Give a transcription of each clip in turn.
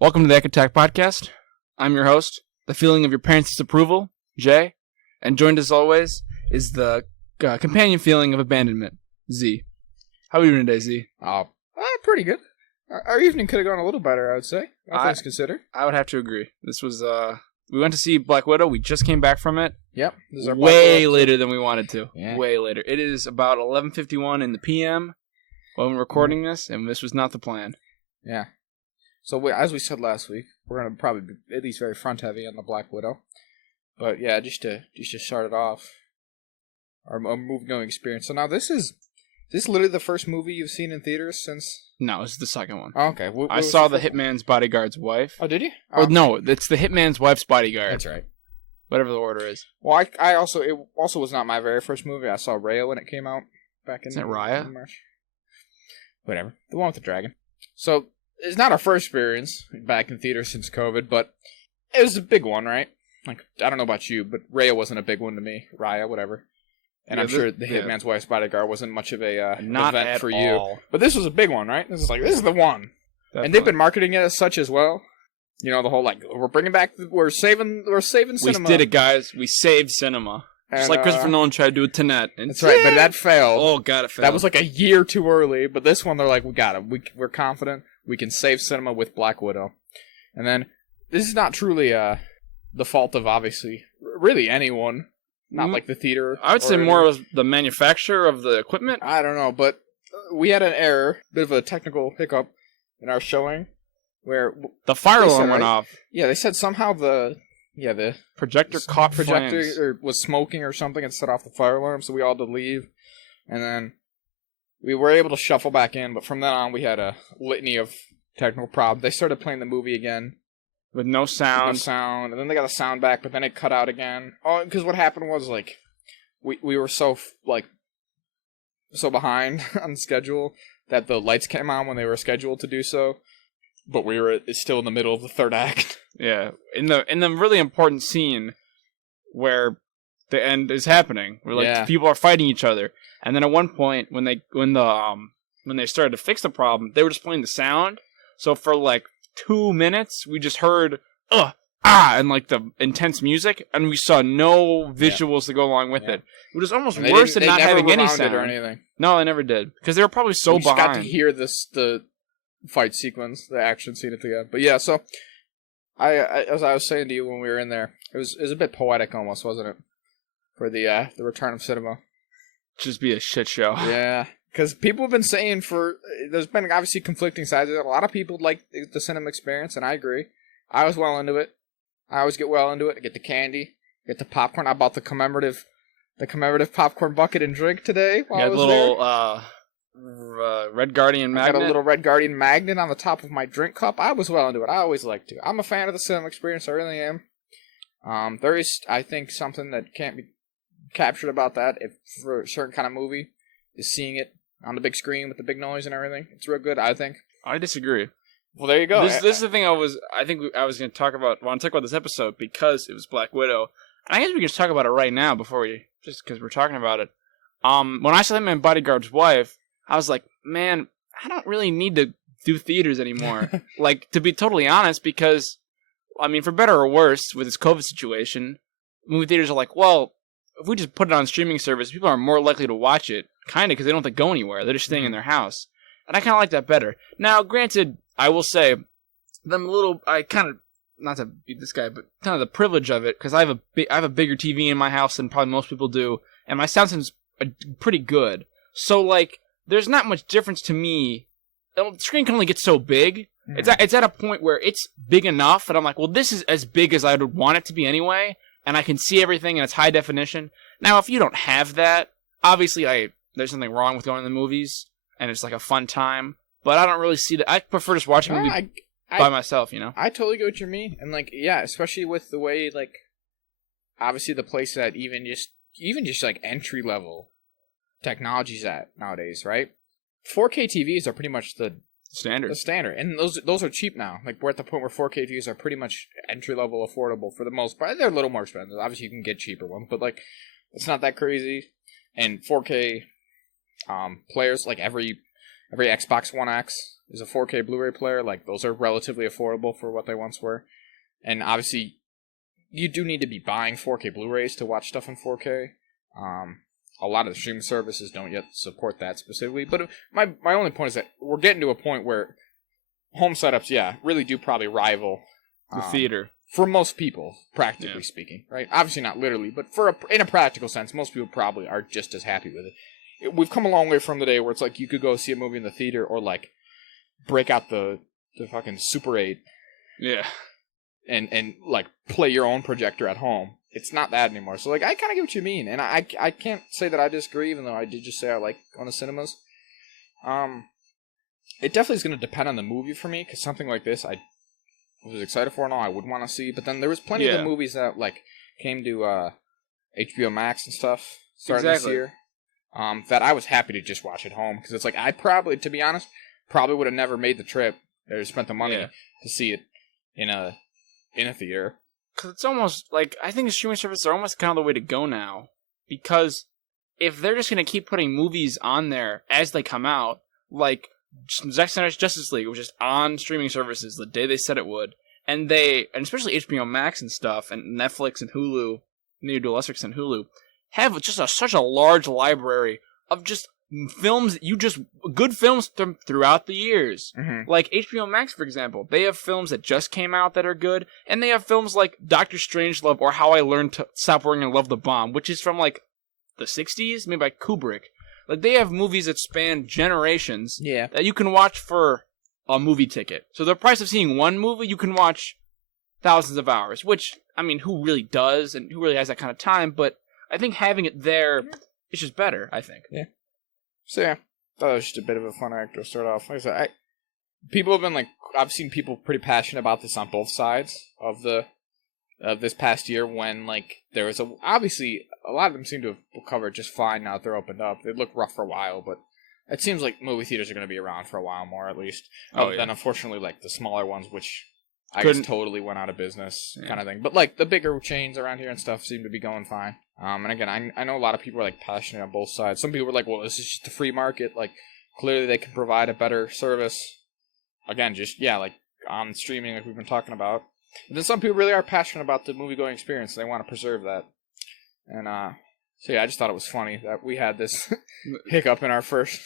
Welcome to the Eck Attack Podcast. I'm your host, the feeling of your parents' disapproval, Jay, and joined as always is the companion feeling of abandonment, Z. How are you doing today, Z? Pretty good. Our evening could have gone a little better, I would say. All things considered. I would have to agree. This was, we went to see Black Widow. We just came back from it. Yep. This is our way later than we wanted to. Yeah. Way later. It is about 11:51 in the PM when we're recording this, and this was not the plan. Yeah. So, as we said last week, we're going to probably be at least very front-heavy on the Black Widow. But, yeah, just to start it off, our movie-going experience. So, now this is literally the first movie you've seen in theaters since... No, this is the second one. Oh, okay. I saw The Hitman's Bodyguard's Wife. Oh, did you? Oh, no, it's The Hitman's Wife's Bodyguard. That's right. Whatever the order is. Well, it also was not my very first movie. I saw Raya when it came out back in... Isn't it Raya? In March. Whatever. The one with the dragon. So... It's not our first experience back in theater since COVID, but it was a big one, right? Like, I don't know about you, but Raya wasn't a big one to me. Raya, whatever. And yeah, I'm sure The Hitman's Wife's Bodyguard wasn't much of a event for you. But this was a big one, right? This is the one. Definitely. And they've been marketing it as such as well. You know, the whole, we're bringing back, we're saving cinema. We did it, guys. We saved cinema. Just like Christopher Nolan tried to do with Tenet. That's right, but that failed. Oh, God, it failed. That was like a year too early, but this one, they're like, we got it. We're confident. We can save cinema with Black Widow. And then, this is not truly the fault of, obviously, really anyone. Not like the theater. I would say more of the manufacturer of the equipment. I don't know, but we had an error, bit of a technical hiccup in our showing, where... The fire alarm went off. Yeah, they said somehow the projector caught flames. Or was smoking or something and set off the fire alarm, so we all had to leave. And then... We were able to shuffle back in, but from then on, we had a litany of technical problems. They started playing the movie again. With no sound. And then they got the sound back, but then it cut out again. Oh, because what happened was, we were so behind on schedule that the lights came on when they were scheduled to do so. But it's still in the middle of the third act. Yeah. In the really important scene where the end is happening, where people are fighting each other. And then at one point, when they started to fix the problem, they were just playing the sound. So for 2 minutes, we just heard and the intense music, and we saw no visuals to go along with it. It was almost worse than not having any sound or anything. No, they never did, because they were probably so behind. We just got to hear the fight sequence, the action scene at the end. But yeah, so as I was saying to you when we were in there, it was a bit poetic almost, wasn't it, for the return of cinema. Just be a shit show. Yeah, because people have been saying there's been obviously conflicting sides. A lot of people like the cinema experience, and I agree. I was well into it. I always get well into it. I get the candy, get the popcorn. I bought the commemorative popcorn bucket and drink today while I was there. Red Guardian magnet. I got a little Red Guardian magnet on the top of my drink cup. I was well into it. I always like to. I'm a fan of the cinema experience. I really am. There is, I think, something that can't be captured about that for a certain kind of movie is seeing it on the big screen with the big noise and everything. It's real good, I think. I disagree. Well, there you go. This is the thing I was going to talk about this episode because it was Black Widow. And I guess we can just talk about it right now just because we're talking about it. When I saw that man Bodyguard's Wife, I was like, man, I don't really need to do theaters anymore. To be totally honest, because, I mean, for better or worse, with this COVID situation, movie theaters are like, well, if we just put it on streaming service, people are more likely to watch it, kind of, because they don't have to go anywhere. They're just staying in their house. And I kind of like that better. Now, granted, I will say, I kind of, not to be this guy, but kind of the privilege of it, because I have a bigger TV in my house than probably most people do, and my sound system's pretty good. So, there's not much difference to me. The screen can only get so big. Mm-hmm. It's at a point where it's big enough that I'm like, well, this is as big as I would want it to be anyway, and I can see everything, and it's high definition. Now, if you don't have that, obviously there's something wrong with going to the movies, and it's a fun time, but I don't really see that. I prefer just watching a movie by myself, you know? I totally get what you mean, and especially with the way, obviously the place that even just entry-level technology's at nowadays, right? 4K TVs are pretty much the standard. And those are cheap now. We're at the point where 4K TVs are pretty much entry-level affordable for the most part. They're a little more expensive. Obviously, you can get cheaper ones, but, it's not that crazy. And 4K players, every every Xbox One X is a 4K Blu-ray player. Like, those are relatively affordable for what they once were. And obviously, you do need to be buying 4K Blu-rays to watch stuff in 4K. A lot of the streaming services don't yet support that specifically. But my only point is that we're getting to a point where home setups, really do probably rival the theater. For most people, practically speaking, right? Obviously not literally, but in a practical sense, most people probably are just as happy with it. We've come a long way from the day where it's like you could go see a movie in the theater or like break out the fucking Super 8. Yeah. And like play your own projector at home. It's not that anymore. So like I kind of get what you mean, and I can't say that I disagree, even though I did just say I like going to cinemas. It definitely is going to depend on the movie for me, because something like this I was excited for and all I would want to see, but then there was plenty of the movies that like came to HBO Max and stuff starting this year that I was happy to just watch at home, because it's like I probably, to be honest, probably would have never made the trip or spent the money to see it in a theater. Because it's almost like, I think the streaming services are almost kind of the way to go now, because if they're just going to keep putting movies on there as they come out, like Zack Snyder's Justice League was just on streaming services the day they said it would, and especially HBO Max and stuff, and Netflix and Hulu, maybe to a lesser extent Hulu, have just such a large library of just films that good films throughout the years. Mm-hmm. Like HBO Max, for example, they have films that just came out that are good, and they have films like Doctor Strangelove or How I Learned to Stop Worrying and Love the Bomb, which is from like the 60s, maybe by Kubrick. Like, they have movies that span generations that you can watch for a movie ticket. So the price of seeing one movie, you can watch thousands of hours, which, I mean, who really does and who really has that kind of time? But I think having it there is just better, I think. Yeah. So, yeah, thought it was just a bit of a fun act to start off. Like I said, people have been like, I've seen people pretty passionate about this on both sides of this past year, when like there was obviously a lot of them seem to have recovered just fine now that they're opened up. They look rough for a while, but it seems like movie theaters are going to be around for a while more, at least. Then unfortunately, like the smaller ones, which I guess totally went out of business, kind of thing. But like the bigger chains around here and stuff seem to be going fine. And again, I know a lot of people are like passionate on both sides. Some people were like, well, this is just a free market. Like, clearly they can provide a better service. Again, just, like on streaming, like we've been talking about. And then some people really are passionate about the movie-going experience. They want to preserve that. And, so I just thought it was funny that we had this hiccup in our first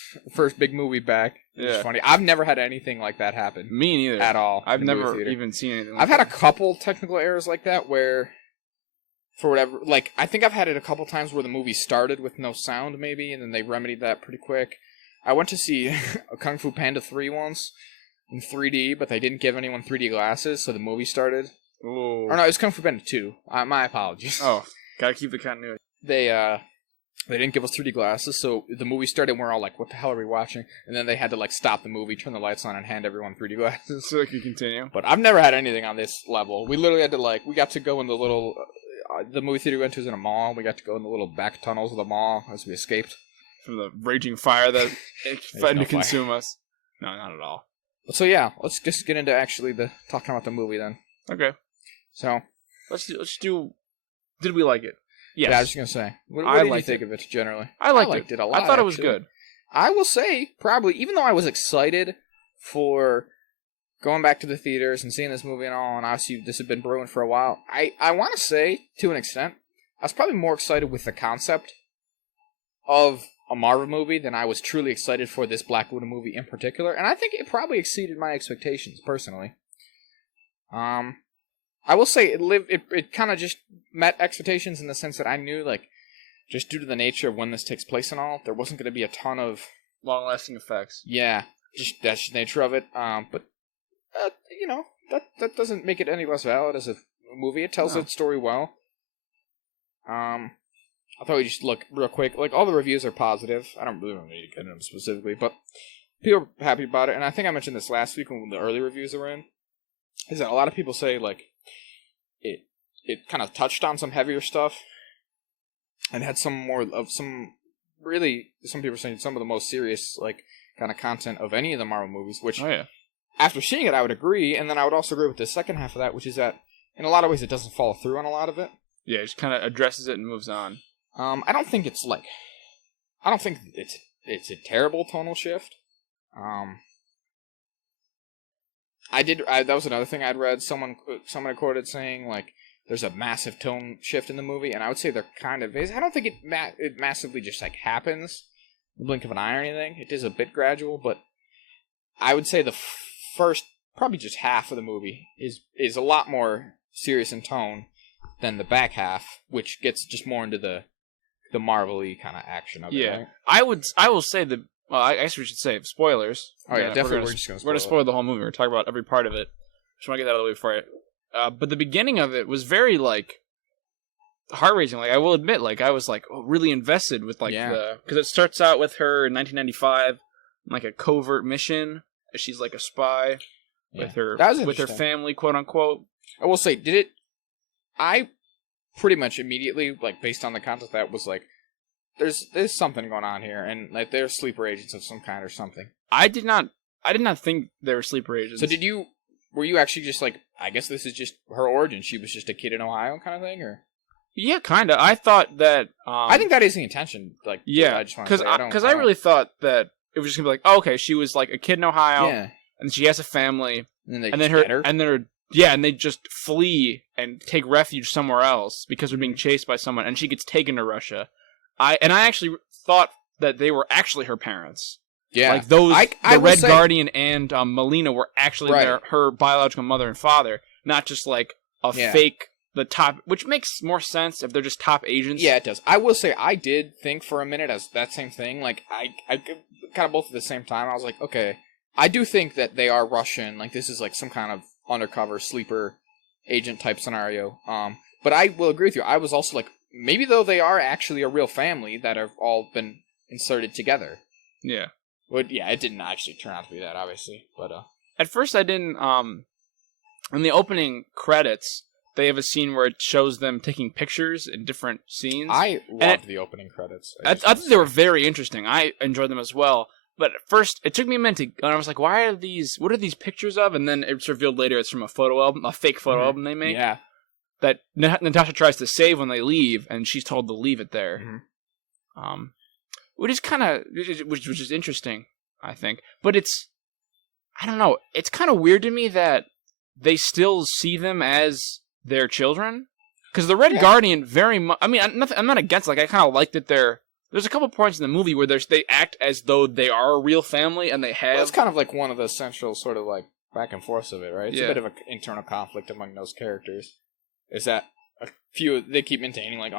big movie back. It was funny. I've never had anything like that happen. Me neither. At all. I've never even seen anything like I've had a couple technical errors like that where, for whatever, like, I think I've had it a couple times where the movie started with no sound, maybe, and then they remedied that pretty quick. I went to see a Kung Fu Panda 3 once in 3D, but they didn't give anyone 3D glasses, so the movie started. Ooh. Or no, it was Kung Fu Panda 2. My apologies. Oh, gotta keep the continuity. They didn't give us 3D glasses, so the movie started and we're all like, what the hell are we watching? And then they had to like stop the movie, turn the lights on, and hand everyone 3D glasses. So they could continue. But I've never had anything on this level. We literally had to like, we got to go in the little, the movie theater we went to was in a mall. We got to go in the little back tunnels of the mall as we escaped from the raging fire that threatened to consume us. No, not at all. So yeah, let's just get into actually talking about the movie then. Okay. So let's do. Did we like it? Yes. Yeah, I was just gonna say. What did you think of it generally? I liked it a lot. I thought it was good. I will say, probably, even though I was excited for going back to the theaters and seeing this movie and all, and obviously this had been brewing for a while, I want to say, to an extent, I was probably more excited with the concept of a Marvel movie than I was truly excited for this Black Widow movie in particular, and I think it probably exceeded my expectations, personally. I will say it kind of just met expectations in the sense that I knew, like, just due to the nature of when this takes place and all, there wasn't going to be a ton of long-lasting effects. Yeah, just that's the nature of it. But you know, that doesn't make it any less valid as a movie. It tells its story well. I thought we just look real quick. Like, all the reviews are positive. I don't really need to get into them specifically, but people are happy about it. And I think I mentioned this last week when the early reviews were in. Is that a lot of people say like it kind of touched on some heavier stuff and had some people saying some of the most serious like kind of content of any of the Marvel movies, which after seeing it I would agree, and then I would also agree with the second half of that, which is that in a lot of ways it doesn't follow through on a lot of it. Yeah, it just kind of addresses it and moves on. I don't think it's a terrible tonal shift. That was another thing I'd read. Someone had quoted saying like there's a massive tone shift in the movie, and I would say there kind of is. I don't think it massively just like happens in the blink of an eye or anything. It is a bit gradual, but I would say the first probably just half of the movie is a lot more serious in tone than the back half, which gets just more into the Marvel-y kind of action of it. Yeah, right? I will say that. Well, I guess we should say spoilers. Oh yeah, definitely. We're gonna spoil the whole movie. We're talking about every part of it. Just want to get that out of the way before but the beginning of it was very like heart-wrenching. Like I will admit, like I was like really invested with like because it starts out with her in 1995, like a covert mission. She's like a spy with her family, quote unquote. I will say, I pretty much immediately, like based on the content, that was like, there's something going on here, and like they're sleeper agents of some kind or something. I did not think they were sleeper agents. So were you actually just like, I guess this is just her origin? She was just a kid in Ohio, kind of thing, or? Yeah, kind of. I thought that. I think that is the intention. Like, yeah, because I really thought that it was just gonna be like, oh, okay, she was like a kid in Ohio, and she has a family, and then they just flee and take refuge somewhere else because they're being chased by someone, and she gets taken to Russia. I actually thought that they were actually her parents. Yeah, like those the Red Guardian and Melina were actually her biological mother and father, not just like a fake top, which makes more sense if they're just top agents. Yeah, it does. I will say I did think for a minute as that same thing. Like I kind of both at the same time. I was like, okay, I do think that they are Russian. Like this is like some kind of undercover sleeper agent type scenario. But I will agree with you. I was also like, maybe though they are actually a real family that have all been inserted together. Yeah. But yeah, it didn't actually turn out to be that, obviously. But at first I didn't. In the opening credits, they have a scene where it shows them taking pictures in different scenes. I loved the opening credits. I thought they were very interesting. I enjoyed them as well. But at first, it took me a minute and I was like, what are these pictures of? And then it's revealed later it's from a photo album, a fake photo album they make. Yeah. That Natasha tries to save when they leave, and she's told to leave it there. Mm-hmm. Which is interesting, I think. But I don't know, it's kind of weird to me that they still see them as their children. Because the Red Guardian very much, I mean, I'm not against, like, I kind of like that there's a couple points in the movie where they act as though they are a real family, and they have... Well, it's kind of like one of the central sort of, like, back and forth of it, right? It's a bit of an internal conflict among those characters. Is that a few, they keep maintaining, like,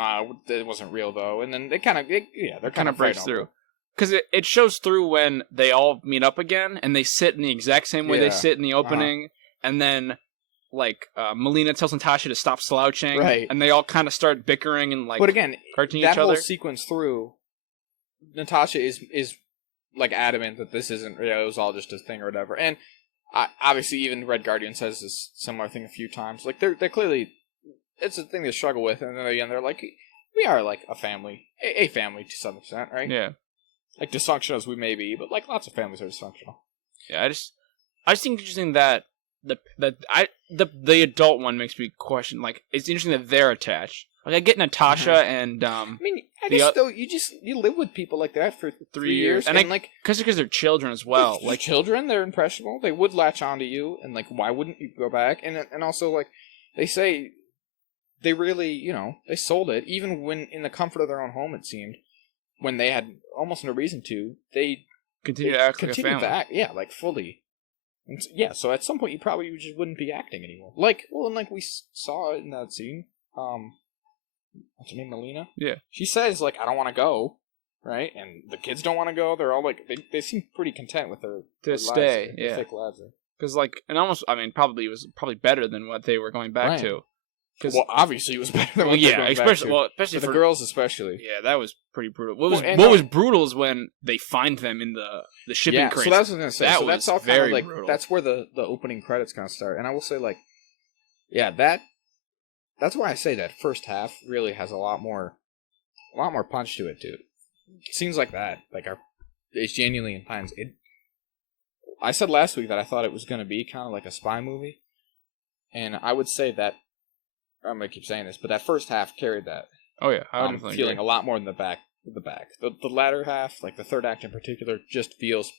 it wasn't real, though, and then they're kind of breaks through. Because it shows through when they all meet up again, and they sit in the exact same way they sit in the opening, and then, like, Melina tells Natasha to stop slouching, and they all kind of start bickering and, like, but again, correcting each other. That whole sequence through, Natasha is like, adamant that this isn't, it was all just a thing or whatever, and obviously even Red Guardian says this similar thing a few times. Like, they're clearly, it's a thing they struggle with, and then again, they're like, we are, like, a family, a family to some extent, right? Yeah. Like, dysfunctional as we may be, but, like, lots of families are dysfunctional. Yeah, I just think it's interesting that the adult one makes me question, like, it's interesting that they're attached. Like, I get Natasha and, I mean, I guess, though, you live with people like that for 3 years, and like... Because they're children as well. Like, children, they're impressionable, they would latch onto you, and, like, why wouldn't you go back? And also, like, they say, they really, they sold it, even when, in the comfort of their own home, it seemed, when they had almost no reason to, they continue to act like a family. Like, fully. And so at some point you probably just wouldn't be acting anymore. Like, well, and like we saw in that scene, what's her name, Melina? Yeah. She says, like, I don't want to go, right? And the kids don't want to go. They're all like, they seem pretty content with their stay, lives, their fake lives. Because, like, and almost, I mean, it was probably better than what they were going back to. Well, obviously it was better than what they were going back to. Especially for the girls, especially. Yeah, that was pretty brutal. What was brutal is when they find them in the shipping crates. So that's what I was going to say. That's all kind of like brutal. That's where the opening credits kind of start. And I will say, like, yeah, that's why I say that first half really has a lot more punch to it too. Scenes like that, like, it's genuinely in times. I said last week that I thought it was going to be kind of like a spy movie, and I would say that. I'm gonna keep saying this, but that first half carried that. Oh yeah, I'm feeling a lot more than the back. The latter half, like the third act in particular, just feels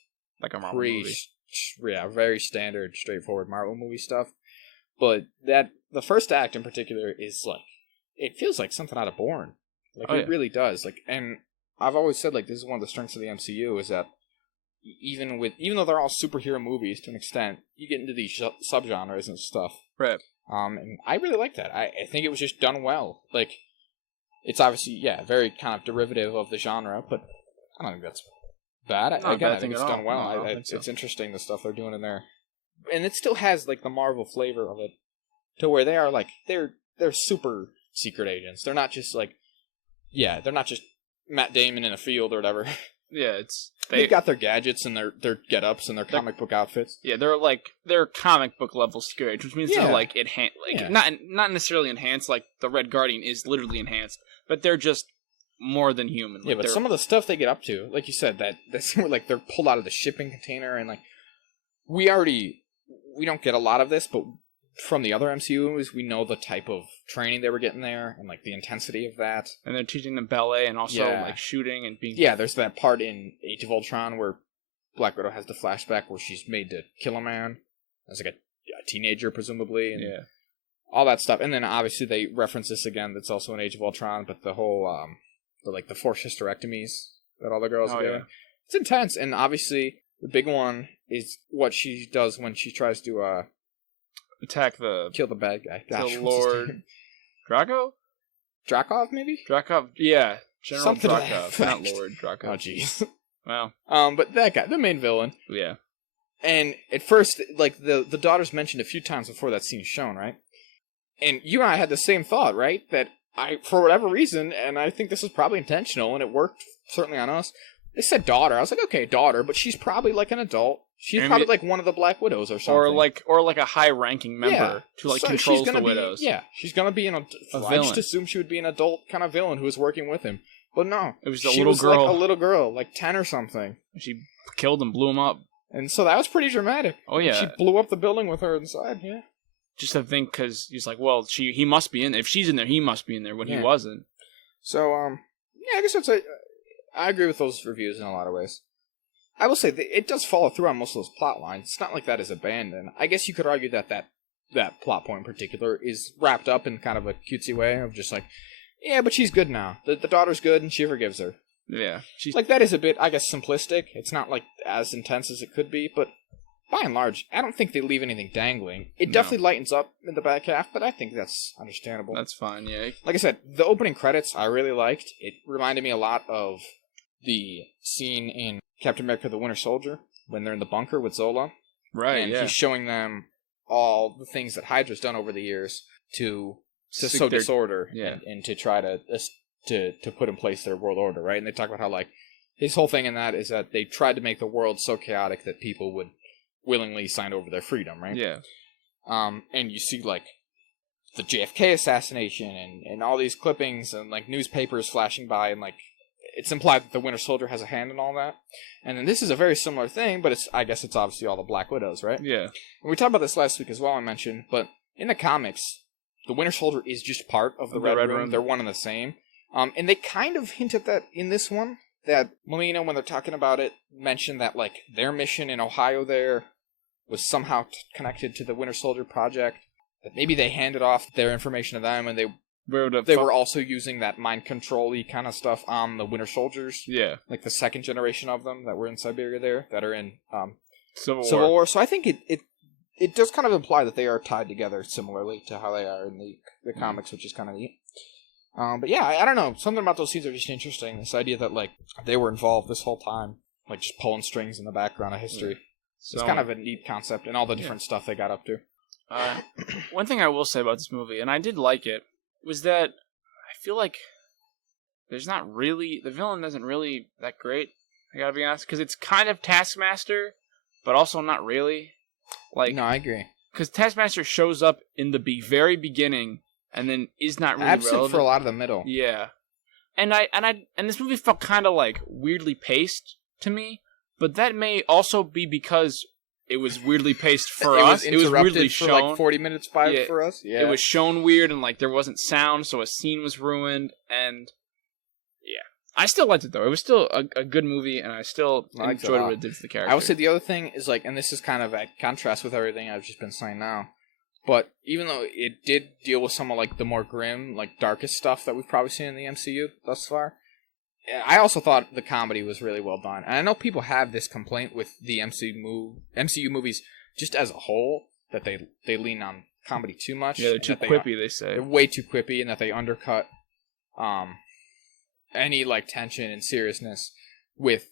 like a Marvel movie. Very standard, straightforward Marvel movie stuff. But the first act in particular is like, it feels like something out of Bourne. Like it really does. Like, and I've always said like this is one of the strengths of the MCU is that even though they're all superhero movies to an extent, you get into these subgenres and stuff. Right. And I really like that. I think it was just done well. Like, it's obviously, very kind of derivative of the genre, but I don't think that's bad. I think it's done well. No, I think so. It's interesting, the stuff they're doing in there. And it still has, like, the Marvel flavor of it, to where they are, like, they're super secret agents. They're not just, like, they're not just Matt Damon in a field or whatever. Yeah, They've got their gadgets and their get-ups and their comic book outfits. Yeah, they're comic book level scary, which means they're like not necessarily enhanced. Like the Red Guardian is literally enhanced, but they're just more than human. Like, but some of the stuff they get up to, like you said, that's like they're pulled out of the shipping container, and like we don't get a lot of this, but from the other MCU movies, we know the type of training they were getting there and like the intensity of that. And they're teaching them ballet and also like shooting and being. Yeah, there's that part in Age of Ultron where Black Widow has the flashback where she's made to kill a man as like a teenager, presumably, and all that stuff. And then obviously they reference this again. That's also in Age of Ultron, but the whole the forced hysterectomies that all the girls are doing. It's intense, and obviously the big one is what she does when she tries to kill the bad guy. Gosh, the Lord Draco? Drakov, maybe? Drakov, yeah. General Something Drakov, not Lord Drakov. Oh, jeez. Wow. But that guy, the main villain. Yeah. And at first, like, the daughter's mentioned a few times before that scene's shown, right? And you and I had the same thought, right? That for whatever reason, and I think this was probably intentional, and it worked certainly on us, they said daughter. I was like, okay, daughter, but she's probably like an adult. She's probably like one of the Black Widows or something. Or like a high-ranking member who like controls the widows. Yeah, she's gonna be I just assumed she would be an adult kind of villain who was working with him. But no. It was she was like a little girl, like 10 or something. She killed him, blew him up. And so that was pretty dramatic. Oh yeah. She blew up the building with her inside, yeah. Just to think, because he's like, well, he must be in there. If she's in there, he must be in there when he wasn't. So, I guess I agree with those reviews in a lot of ways. I will say, it does follow through on most of those plot lines. It's not like that is abandoned. I guess you could argue that plot point in particular is wrapped up in kind of a cutesy way of just like, yeah, but she's good now. The daughter's good, and she forgives her. Yeah. She's like, that is a bit, I guess, simplistic. It's not like as intense as it could be, but by and large, I don't think they leave anything dangling. It definitely lightens up in the back half, but I think that's understandable. That's fine, yeah. Like I said, the opening credits I really liked. It reminded me a lot of the scene in Captain America the Winter Soldier when they're in the bunker with Zola. Right, and he's showing them all the things that Hydra's done over the years to sow disorder and to try to put in place their world order, right? And they talk about how, like, his whole thing in that is that they tried to make the world so chaotic that people would willingly sign over their freedom, right? Yeah. And you see, like, the JFK assassination and all these clippings and, like, newspapers flashing by, and, like, it's implied that the Winter Soldier has a hand in all that. And then this is a very similar thing, but I guess it's obviously all the Black Widows, right? Yeah. And we talked about this last week as well, I mentioned, but in the comics, the Winter Soldier is just part of the Red Room. They're one and the same. And they kind of hint at that in this one, that Melina, when they're talking about it, mentioned that, like, their mission in Ohio there was somehow connected to the Winter Soldier project, that maybe they handed off their information to them, and they were also using that mind control-y kind of stuff on the Winter Soldiers. Yeah. Like the second generation of them that were in Siberia there, that are in Civil War. So I think it does kind of imply that they are tied together similarly to how they are in the comics, which is kind of neat. But yeah, I don't know. Something about those scenes are just interesting. This idea that, like, they were involved this whole time, like, just pulling strings in the background of history. Yeah. So, it's kind of a neat concept, and all the different stuff they got up to. One thing I will say about this movie, and I did like it, was that I feel like the villain isn't really that great, I gotta be honest, because it's kind of Taskmaster, but also not really. Like, no, I agree. Because Taskmaster shows up in the very beginning, and then is not really absent relevant for a lot of the middle. Yeah. And this movie felt kind of, like, weirdly paced to me, but that may also be because it was weirdly paced for us. It was weirdly shown. For like 40 minutes for us. Yeah. It was shown weird, and, like, there wasn't sound, so a scene was ruined, and yeah. I still liked it though. It was still a good movie, and I still enjoyed what it did for the character. I would say the other thing is like, and this is kind of at contrast with everything I've just been saying now, but even though it did deal with some of like the more grim, like darkest stuff that we've probably seen in the MCU thus far, I also thought the comedy was really well done. And I know people have this complaint with the MCU movies just as a whole, that they lean on comedy too much. Yeah, they're too quippy, they say. They're way too quippy, and that they undercut any like tension and seriousness with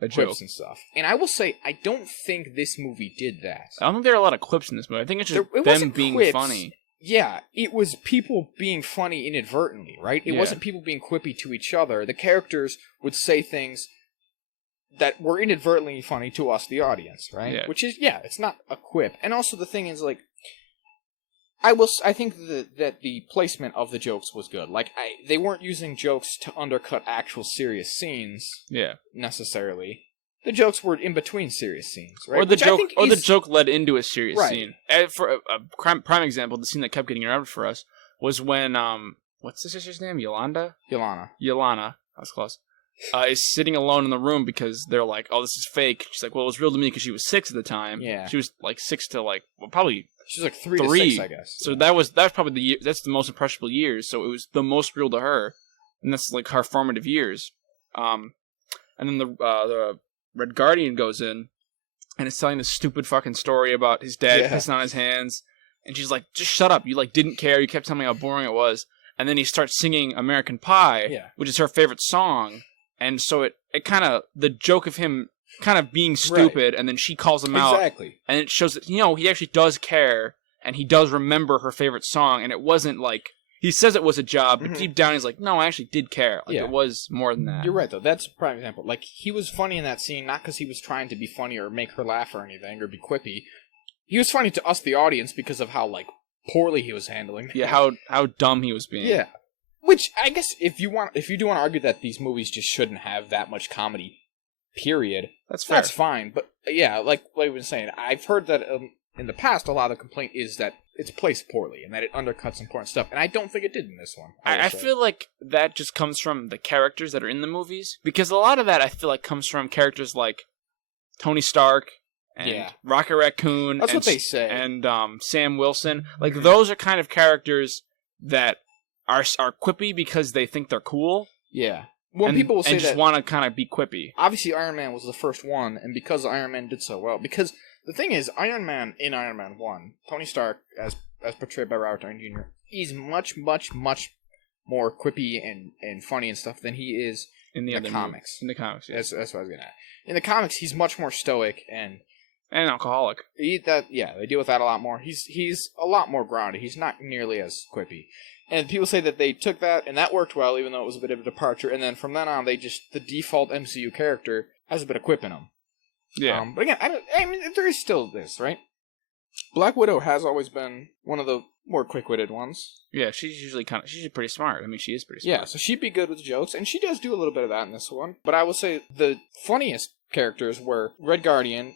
quips and stuff. And I will say, I don't think this movie did that. I don't think there are a lot of quips in this movie. I think it's just them being quips. Funny. Yeah, it was people being funny inadvertently, right? It wasn't people being quippy to each other. The characters would say things that were inadvertently funny to us, the audience, right? Yeah. Which is, it's not a quip. And also the thing is, like, I think that the placement of the jokes was good. Like, they weren't using jokes to undercut actual serious scenes. Yeah. Necessarily. The jokes were in between serious scenes, right? Or the joke led into a serious scene. For a prime example, the scene that kept getting interrupted for us was when what's the sister's name? Yolanda. That was close. Is sitting alone in the room because they're like, "Oh, this is fake." She's like, "Well, it was real to me because she was 6 at the time." Yeah. She was like 6 to like probably. She was like 3 to 6, I guess. So that's probably that's the most impressionable years. So it was the most real to her, and that's like her formative years. And then the Red Guardian goes in, and is telling this stupid fucking story about his dad pissing on his hands, and she's like, "Just shut up! You like didn't care. You kept telling me how boring it was." And then he starts singing American Pie, which is her favorite song, and so it kind of the joke of him kind of being stupid, and then she calls him out, and it shows that he actually does care, and he does remember her favorite song, and it wasn't like. He says it was a job, but deep down he's like, no, I actually did care. Like, it was more than that. You're right, though. That's a prime example. Like, he was funny in that scene, not because he was trying to be funny or make her laugh or anything, or be quippy. He was funny to us, the audience, because of how, like, poorly he was handling. Yeah, how dumb he was being. Yeah. Which, I guess, if you do want to argue that these movies just shouldn't have that much comedy, period, that's fair. That's fine. But, yeah, like we were saying, I've heard that in the past, a lot of the complaint is that it's placed poorly and that it undercuts important stuff, and I don't think it did in this one. I feel like that just comes from the characters that are in the movies, because a lot of that I feel like comes from characters like Tony Stark and Rocket Raccoon. That's what they say. And Sam Wilson. Like, those are kind of characters that are quippy because they think they're cool. Yeah. When people will say and just want to kind of be quippy. Obviously, Iron Man was the first one, and because Iron Man did so well, because the thing is, Iron Man 1, Tony Stark, as portrayed by Robert Downey Jr., he's much, much, much more quippy and funny and stuff than he is in the comics. In the comics, yes. That's what I was getting at. In the comics, he's much more stoic and alcoholic. They deal with that a lot more. He's a lot more grounded. He's not nearly as quippy. And people say that they took that, and that worked well, even though it was a bit of a departure. And then from then on, the default MCU character has a bit of quip in him. Yeah. But again, I mean, there is still this, right? Black Widow has always been one of the more quick-witted ones. Yeah, she's usually she's pretty smart. I mean, she is pretty smart. Yeah, so she'd be good with jokes, and she does do a little bit of that in this one. But I will say the funniest characters were Red Guardian,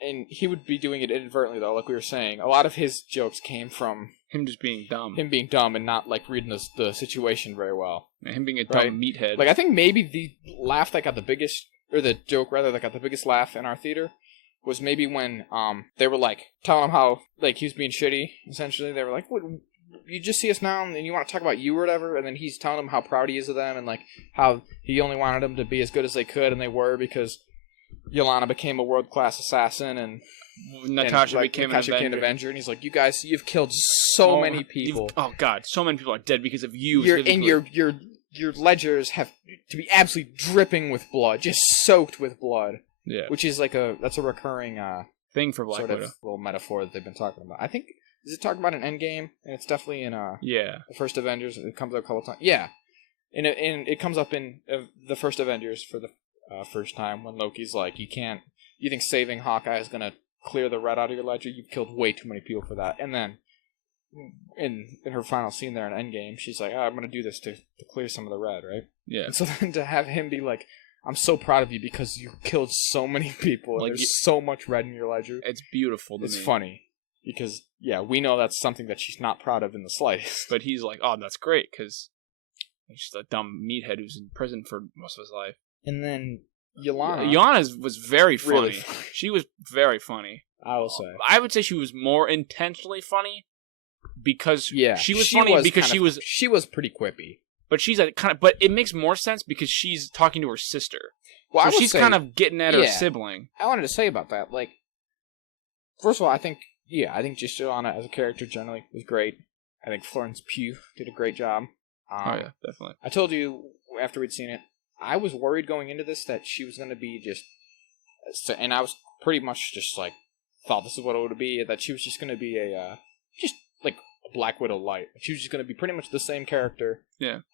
and he would be doing it inadvertently, though, like we were saying. A lot of his jokes came from him just being dumb. Him being dumb and not, like, reading the situation very well. Yeah, him being a dumb meathead. Like, I think maybe the laugh that got the biggest, or the joke, rather, that got the biggest laugh in our theater was maybe when they were, like, telling him how, like, he was being shitty, essentially. They were like, what, you just see us now and you want to talk about you or whatever? And then he's telling them how proud he is of them and, like, how he only wanted them to be as good as they could, and they were, because Yolanda became a world-class assassin, and Natasha became an Avenger. And he's like, you guys, you've killed so many people. Oh, God, so many people are dead because of you. Your ledgers have to be absolutely dripping with blood, just soaked with blood. Yeah, which is like that's a recurring thing for Black Widow. Little metaphor that they've been talking about. I think is it talking about an Endgame, and it's definitely in the first Avengers. It comes up a couple times. Yeah, and it comes up in the first Avengers for the first time when Loki's like, you think saving Hawkeye is gonna clear the red out of your ledger? You've killed way too many people for that. And then in her final scene there in Endgame, she's like, I'm gonna do this to clear some of the red, right? Yeah. And so then to have him be like, I'm so proud of you because you killed so many people. Like, there's so much red in your ledger. It's beautiful to me. It's funny. Because, we know that's something that she's not proud of in the slightest. But he's like, oh, that's great, because She's a dumb meathead who's in prison for most of his life. And then Yelena. Yelena was very funny. Really funny. She was very funny. I will say. I would say she was more intentionally funny because she was pretty quippy. But she's but it makes more sense because she's talking to her sister. Well, so she's kind of getting at her sibling. I wanted to say about that, like, first of all, I think just Yelena as a character generally was great. I think Florence Pugh did a great job. Oh yeah, definitely. I told you after we'd seen it, I was worried going into this that she was going to be and I was pretty much just like, thought this is what it would be, that she was just going to be just like a Black Widow light. She was just going to be pretty much the same character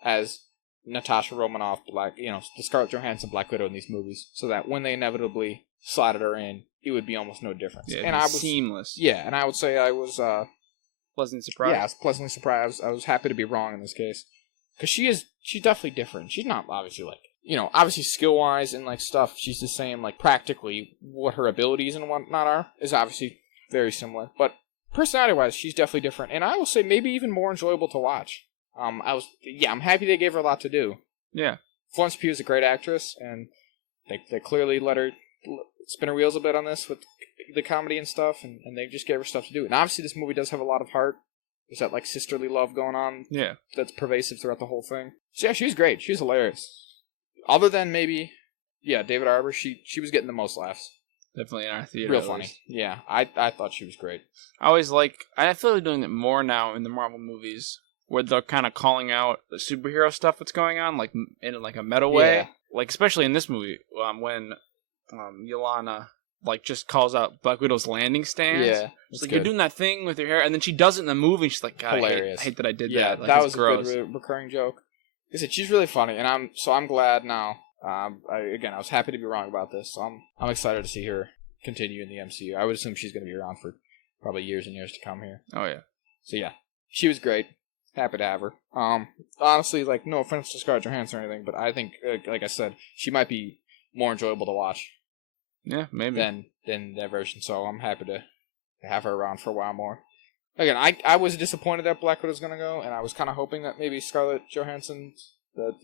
as Natasha Romanoff, the Scarlett Johansson Black Widow in these movies, so that when they inevitably slotted her in, it would be almost no difference. Yeah, and I was seamless. Yeah, and I would say I was pleasantly surprised. Yeah, I was pleasantly surprised. I was happy to be wrong in this case. Because she's definitely different. She's not obviously obviously skill-wise and like stuff, she's the same, like practically what her abilities and whatnot is obviously very similar. But personality-wise, she's definitely different. And I will say maybe even more enjoyable to watch. I'm happy they gave her a lot to do. Yeah. Florence Pugh is a great actress, and they clearly let her spin her wheels a bit on this with the comedy and stuff, and they just gave her stuff to do. And obviously this movie does have a lot of heart. There's that, like, sisterly love going on. Yeah. That's pervasive throughout the whole thing. So, yeah, she was great. She was hilarious. Other than maybe, David Arbor, she was getting the most laughs. Definitely in our theater. Real funny. Yeah, I thought she was great. I feel like they're doing it more now in the Marvel movies, where they're kind of calling out the superhero stuff that's going on, like, in, like, a meta way. Yeah. Like, especially in this movie, when Yelena like just calls out Black Widow's landing stance. Yeah, she's like, "You're doing that thing with your hair," and then she does it in the movie. And she's like, "God, hilarious. I hate that I did that." Like, that was gross. A good recurring joke. Like I said, she's really funny, and I'm glad now. I was happy to be wrong about this. So I'm excited to see her continue in the MCU. I would assume she's going to be around for probably years and years to come here. Oh yeah. So yeah, she was great. Happy to have her. Honestly, like, no offense to Scarlett Johansson or anything, but I think, like I said, she might be more enjoyable to watch. Yeah, maybe. Than that version, so I'm happy to have her around for a while more. Again, I was disappointed that Black Widow's gonna go, and I was kind of hoping that maybe Scarlett Johansson, the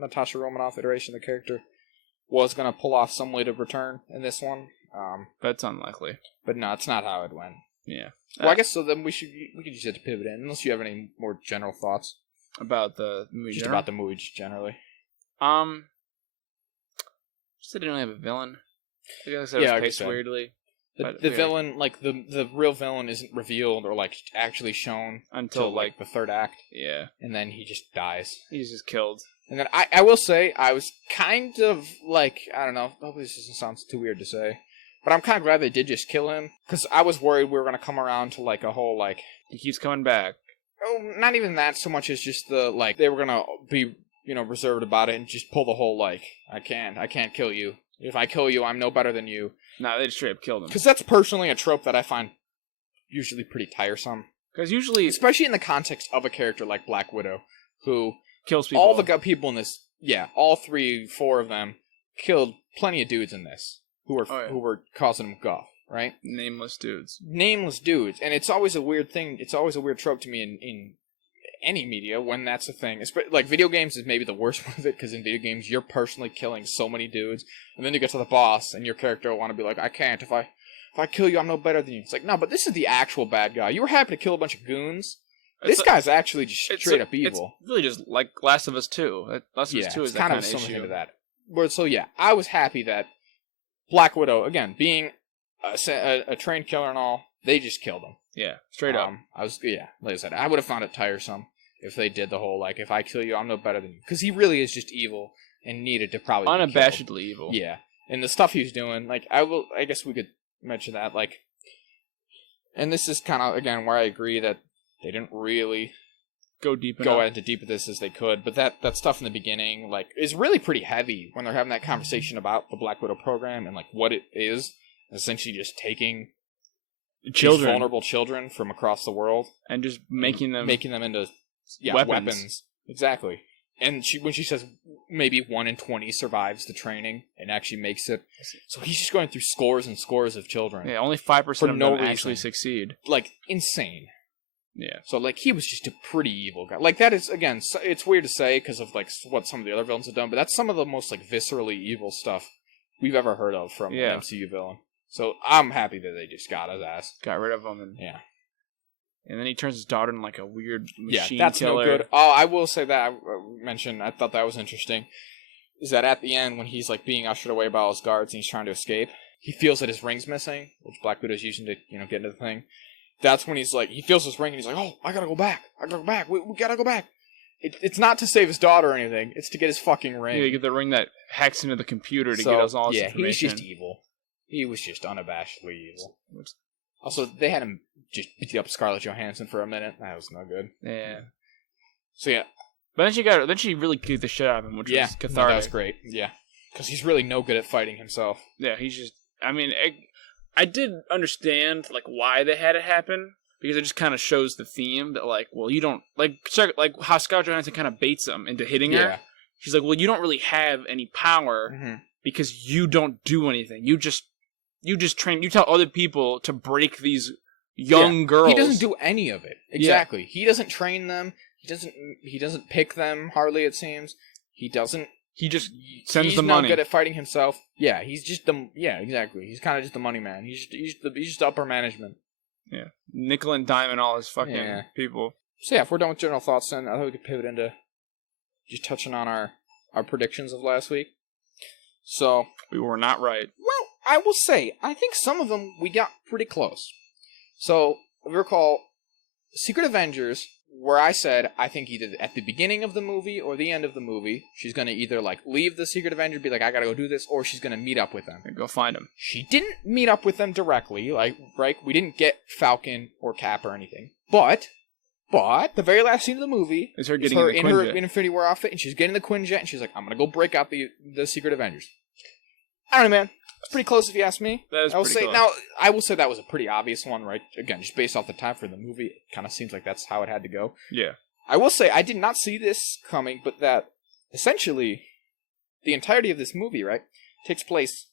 Natasha Romanoff iteration of the character, was gonna pull off some way to return in this one. That's unlikely. But no, it's not how it went. Yeah. Well, I guess so. Then we could just have to pivot in, unless you have any more general thoughts about the movie. Just about the movie, just generally. Just they didn't really have a villain. I guess it was paced weirdly. The villain, like the real villain, isn't revealed or like actually shown until like the third act. Yeah, and then he just dies. He's just killed. And then I will say I was kind of like, I don't know. Hopefully this doesn't sound too weird to say, but I'm kind of glad they did just kill him, because I was worried we were gonna come around to like a whole like he keeps coming back. Oh, not even that so much as just the like they were gonna be reserved about it and just pull the whole like I can't kill you. If I kill you, I'm no better than you. No, they just straight up killed him. Because that's personally a trope that I find usually pretty tiresome. Because usually, especially in the context of a character like Black Widow, who kills people. All the people in this, all 3-4 of them killed plenty of dudes in this who were causing them guff, right? Nameless dudes, and it's always a weird thing. It's always a weird trope to me in any media when that's a thing. Like video games is maybe the worst one of it, because in video games you're personally killing so many dudes, and then you get to the boss and your character will want to be like, I can't. If I kill you, I'm no better than you. It's like, no, but this is the actual bad guy. You were happy to kill a bunch of goons. This guy's actually just straight up evil. It's really just like Last of Us 2. Last of Us 2 is that kind of issue. To that. So yeah, I was happy that Black Widow, again, being a trained killer and all, they just killed him. Yeah, straight up. Like I said, I would have found it tiresome if they did the whole, like, if I kill you, I'm no better than you. Because he really is just evil and needed to probably unabashedly evil. Yeah. And the stuff he's doing, like, I guess we could mention that, like, and this is kind of, again, where I agree that they didn't really go into deep of this as they could, but that stuff in the beginning, like, is really pretty heavy when they're having that conversation about the Black Widow program and, like, what it is, essentially just taking children, vulnerable children from across the world, and just making them into weapons. Exactly. And when she says maybe 1 in 20 survives the training and actually makes it, so he's just going through scores and scores of children. Yeah, only 5% of them actually succeed. Like, insane. Yeah. So, like, he was just a pretty evil guy. Like, that is, again, it's weird to say because of, like, what some of the other villains have done, but that's some of the most, like, viscerally evil stuff we've ever heard of from an MCU villain. So, I'm happy that they just got his ass. Got rid of him. And, yeah. And then he turns his daughter into, like, a weird machine that's killer. No good. Oh, I will say that, I thought that was interesting, is that at the end, when he's, like, being ushered away by all his guards and he's trying to escape, he feels that his ring's missing, which Black Widow's using to, you know, get into the thing. That's when he's like, he feels his ring and he's like, oh, I gotta go back. We gotta go back. It's not to save his daughter or anything. It's to get his fucking ring. Yeah, get the ring that hacks into the computer to get us all this information. He's just evil. He was just unabashedly evil. Also, they had him just beat up Scarlett Johansson for a minute. That was no good. Yeah. So, yeah. But then she really kicked the shit out of him, which was cathartic. No, that was great. Yeah. Because he's really no good at fighting himself. Yeah, he's just... I mean... I did understand, like, why they had it happen, because it just kind of shows the theme that, like, well, you don't, like how Scarlett Johansson kind of baits him into hitting her. She's like, well, you don't really have any power because you don't do anything. You just train, you tell other people to break these young girls. He doesn't do any of it. Exactly. Yeah. He doesn't train them. He doesn't pick them, hardly, it seems. He doesn't. He just sends the money. He's not good at fighting himself. Yeah, he's just the... Yeah, exactly. He's kind of just the money man. He's just upper management. Yeah. Nickel and dime all his fucking people. So yeah, if we're done with general thoughts then, I thought we could pivot into just touching on our predictions of last week. So... We were not right. Well, I will say, I think some of them we got pretty close. So, if you recall, Secret Avengers... Where I said, I think either at the beginning of the movie or the end of the movie, she's going to either, like, leave the Secret Avenger, be like, I gotta go do this, or she's going to meet up with them. And go find them. She didn't meet up with them directly, like, right? We didn't get Falcon or Cap or anything. But, the very last scene of the movie is her getting in her Infinity War outfit, and she's getting the Quinjet, and she's like, I'm going to go break out the Secret Avengers. I don't know, man. It's pretty close if you ask me. That is pretty close. Now, I will say that was a pretty obvious one, right? Again, just based off the time for the movie, it kind of seems like that's how it had to go. Yeah. I will say, I did not see this coming, but that, essentially, the entirety of this movie, right, takes place,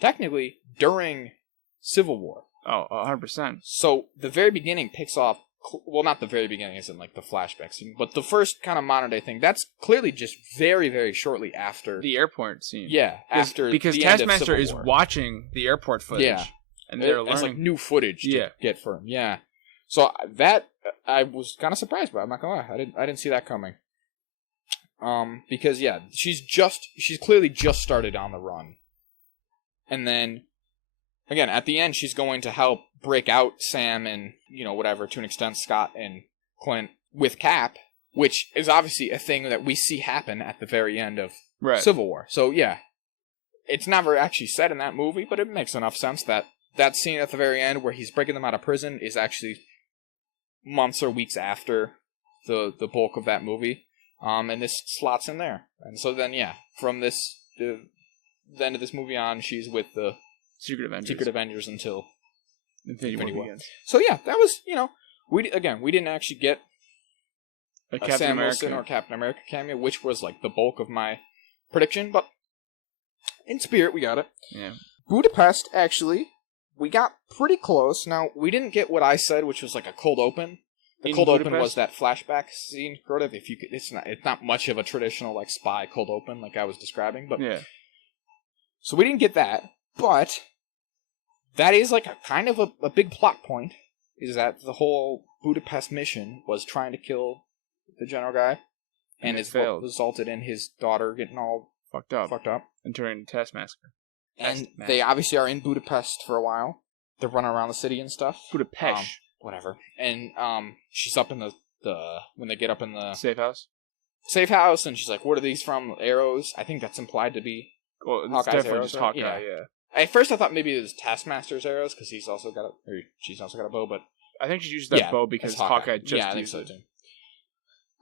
technically, during Civil War. Oh, 100%. So, the very beginning picks off, well, not the very beginning, as in, like, the flashback scene, but the first kind of modern-day thing, that's clearly just very, very shortly after... The airport scene. Yeah, after because the Taskmaster end of Civil is War. watching the airport footage. Yeah. And they're learning... It's like new footage to get for him, yeah. So, that, I was kind of surprised by, I'm not gonna lie, I didn't see that coming. Because, yeah, she's clearly just started on the run. And then... Again, at the end, she's going to help break out Sam and, you know, whatever, to an extent, Scott and Clint with Cap, which is obviously a thing that we see happen at the very end of Civil War. So, yeah, it's never actually said in that movie, but it makes enough sense that that scene at the very end where he's breaking them out of prison is actually months or weeks after the bulk of that movie. And this slots in there. And so then, yeah, from the end of this movie on, she's with the... Secret Avengers until Infinity War. So yeah, that was, you know, we didn't actually get a Sam Wilson or Captain America cameo, which was like the bulk of my prediction, but in spirit we got it. Yeah. Budapest, actually, we got pretty close. Now, we didn't get what I said, which was like a cold open. The cold open was that flashback scene, sort of. If you could, it's not much of a traditional like spy cold open like I was describing, but yeah. So we didn't get that, but that is like a kind of a big plot point, is that the whole Budapest mission was trying to kill the general guy, and it resulted in his daughter getting all fucked up and turning into Taskmaster. And they obviously are in Budapest for a while. They're running around the city and stuff. Budapest. Whatever. And she's up in the when they get up in the safe house, and she's like, "What are these from? Arrows?" I think that's implied to be. Well, it's Hawkeye's definitely arrows, just Hawkeye. Yeah. At first, I thought maybe it was Taskmaster's arrows because she's also got a bow, but I think she uses that bow because Hawkeye just I think so too.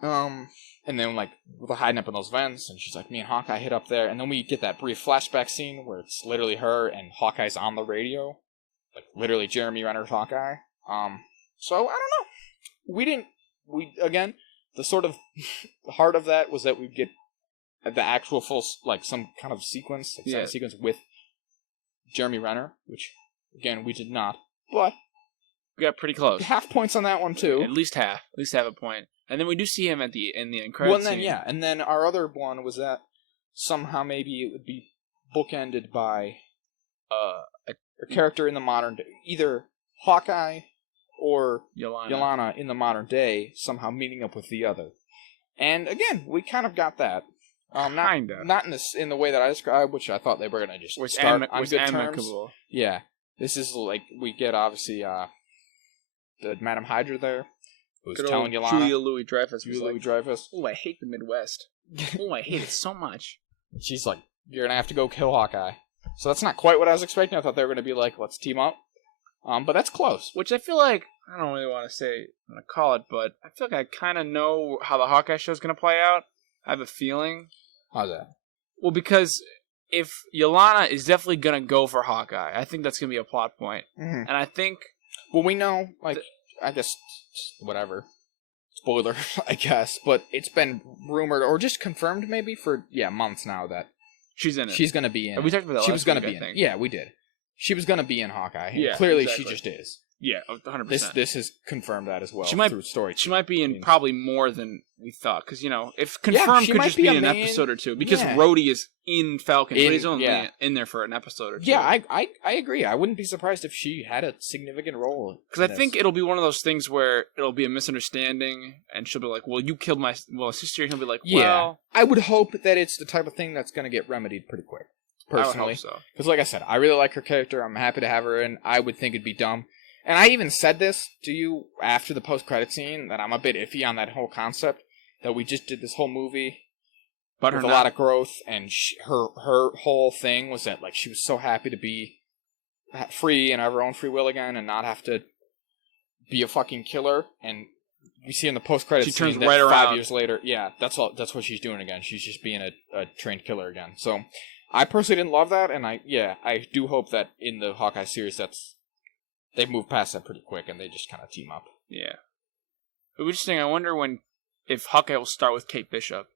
And then like we're hiding up in those vents, and she's like, "Me and Hawkeye hit up there," and then we get that brief flashback scene where it's literally her and Hawkeye's on the radio, like literally Jeremy Renner's Hawkeye. So I don't know. We again, the sort of the heart of that was that we get the actual full like some kind of sequence, sequence with Jeremy Renner, which again we did not, but We got pretty close. Half points on that one too. At least half a point. And then we do see him in the end credits. Well, and then and then our other one was that somehow maybe it would be bookended by a character in the modern day, either Hawkeye or Yelena in the modern day, somehow meeting up with the other. And again, we kind of got that. Not in the way that I described, which I thought they were going to just start on good terms. Yeah, this is like we get obviously the Madam Hydra there, who's telling Yelena. Julia Louis-Dreyfus. Louis-Dreyfus. Oh, I hate the Midwest. Oh, I hate it so much. She's like, you're going to have to go kill Hawkeye. So that's not quite what I was expecting. I thought they were going to be like, let's team up. But that's close. Which I feel like, I don't really want to say, I'm going to call it, but I feel like I kind of know how the Hawkeye show is going to play out. I have a feeling. How's that? Well, because if Yelena is definitely going to go for Hawkeye, I think that's going to be a plot point. Mm-hmm. And I think... Well, we know, I guess, whatever. Spoiler, I guess. But it's been rumored, or just confirmed maybe, for, months now that she's in it. She's going to be in it. We talked about that She was going to be in it. Yeah, we did. She was going to be in Hawkeye. Yeah, clearly, exactly. she just is. Yeah, 100%. This has confirmed that as well through story. She might be in probably more than we thought, because, if confirmed, could just be in an episode or two, because Rhodey is in Falcon, but he's only in there for an episode or two. Yeah, I agree. I wouldn't be surprised if she had a significant role. Because I think it'll be one of those things where it'll be a misunderstanding, and she'll be like, well, you killed my sister, and he'll be like, well... I would hope that it's the type of thing that's going to get remedied pretty quick, personally. I would hope so. Because like I said, I really like her character. I'm happy to have her in. I would think it'd be dumb. And I even said this to you after the post-credit scene, that I'm a bit iffy on that whole concept, that we just did this whole movie with a lot of growth, and her whole thing was that she was so happy to be free and have her own free will again and not have to be a fucking killer. And we see in the post-credit scene turns that right around. 5 years later, that's what she's doing again. She's just being a trained killer again. So I personally didn't love that, and I do hope that in the Hawkeye series they've moved past that pretty quick, and they just kind of team up. Yeah. It was interesting. I wonder if Hawkeye will start with Kate Bishop.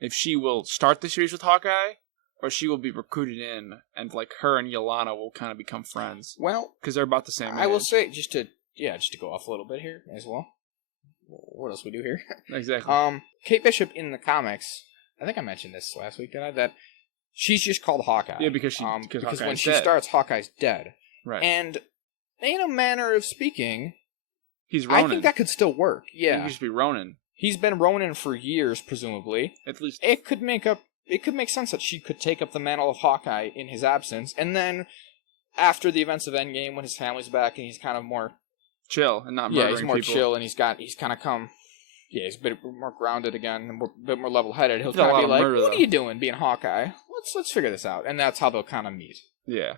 If she will start the series with Hawkeye, or she will be recruited in, and her and Yelena will kind of become friends. Well, because they're about the same age. I will say, just to go off a little bit here as well. What else we do here? Exactly. Kate Bishop in the comics, I think I mentioned this last week, didn't I? That she's just called Hawkeye. Yeah, because when she starts, Hawkeye's dead. Right. And in a manner of speaking, he's Ronin. I think that could still work. Yeah, he could just be Ronin. He's been Ronin for years, presumably. At least it could make sense that she could take up the mantle of Hawkeye in his absence, and then after the events of Endgame, when his family's back and he's kind of more chill and not murdering he's more people. chill, and he's kind of come. Yeah, he's a bit more grounded again, and a bit more level-headed. He'll kind of be like, "What are you doing, being Hawkeye? Let's figure this out," and that's how they'll kind of meet. Yeah.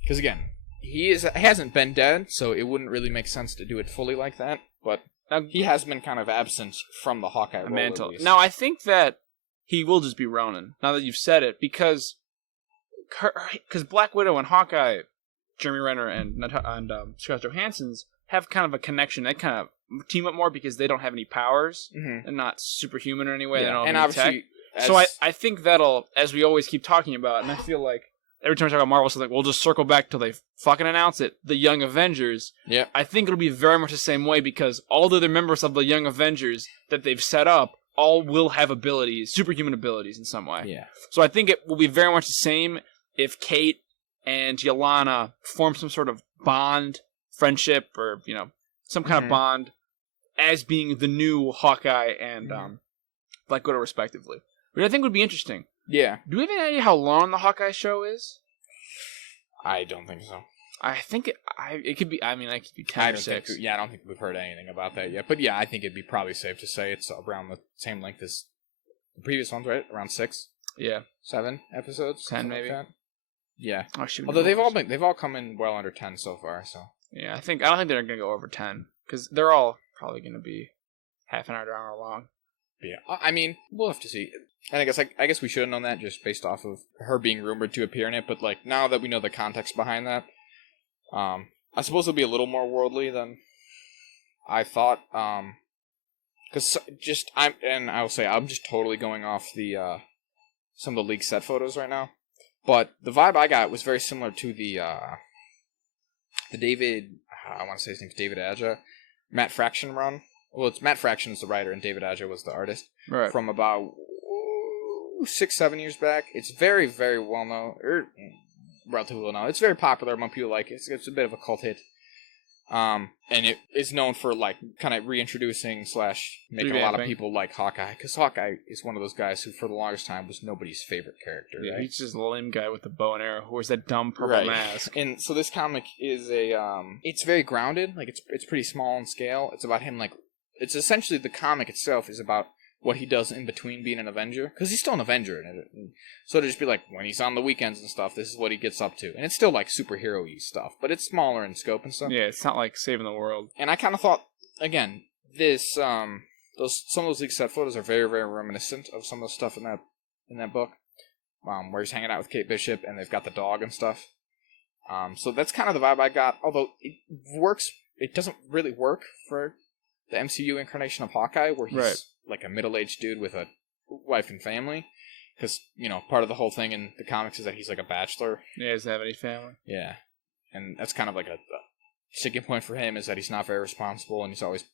Because again, he hasn't been dead, so it wouldn't really make sense to do it fully like that. But he has been kind of absent from the Hawkeye role. Mantle. Now, I think that he will just be Ronin. Now that you've said it, because Black Widow and Hawkeye, Jeremy Renner and Scarlett Johansson's have kind of a connection. They kind of team up more because they don't have any powers and not superhuman in any way. Yeah. They don't have and any obviously, tech. So I think that'll, as we always keep talking about, and I feel like every time we talk about Marvel, so we'll just circle back till they fucking announce it. The Young Avengers. Yeah. I think it'll be very much the same way because all the other members of the Young Avengers that they've set up all will have abilities, superhuman abilities in some way. Yeah. So I think it will be very much the same if Kate and Yelena form some sort of bond, friendship, or some kind of bond as being the new Hawkeye and Black Widow respectively. Which I think would be interesting. Yeah. Do we have any idea how long the Hawkeye show is? I don't think so. I think it could be. I mean, it could be 10 or 6. I don't think we've heard anything about that yet. But yeah, I think it'd be probably safe to say it's around the same length as the previous ones, right? Around 6. Yeah. 7 episodes. 10 maybe. Like yeah. Oh, shoot, although they've all come in well under 10 so far. So yeah, I don't think they're gonna go over 10 because they're all probably gonna be half an hour to an hour long. Yeah, I mean, we'll have to see. And I guess we should have known that just based off of her being rumored to appear in it. But now that we know the context behind that, I suppose it'll be a little more worldly than I thought. Because I will say I'm just totally going off the some of the leaked set photos right now. But the vibe I got was very similar to the the I want to say his name's David Aja, Matt Fraction run. Well, it's Matt Fraction is the writer and David Aja was the artist. Right. From about 6-7 years back. It's very, very well known, or relatively well known. It's very popular among people. Like it's a bit of a cult hit. And it is known for like kind of reintroducing / making a lot of people like Hawkeye, because Hawkeye is one of those guys who, for the longest time, was nobody's favorite character. Yeah, right? he's just a lame guy with a bow and arrow who wears that dumb purple mask. And so this comic is it's very grounded. Like it's pretty small in scale. It's about him it's essentially the comic itself is about what he does in between being an Avenger, because he's still an Avenger in it. And so to just be like, when he's on the weekends and stuff, this is what he gets up to. And it's still like superhero-y stuff, but it's smaller in scope and stuff. Yeah, it's not like saving the world. And I kind of thought, again, this some of those leaked set photos are very, very reminiscent of some of the stuff in that book, where he's hanging out with Kate Bishop and they've got the dog and stuff. So that's kind of the vibe I got. Although it doesn't really work for the MCU incarnation of Hawkeye, where he's like a middle-aged dude with a wife and family. Because, part of the whole thing in the comics is that he's like a bachelor. Yeah, he doesn't have any family. Yeah. And that's kind of like a sticking point for him, is that he's not very responsible and he's always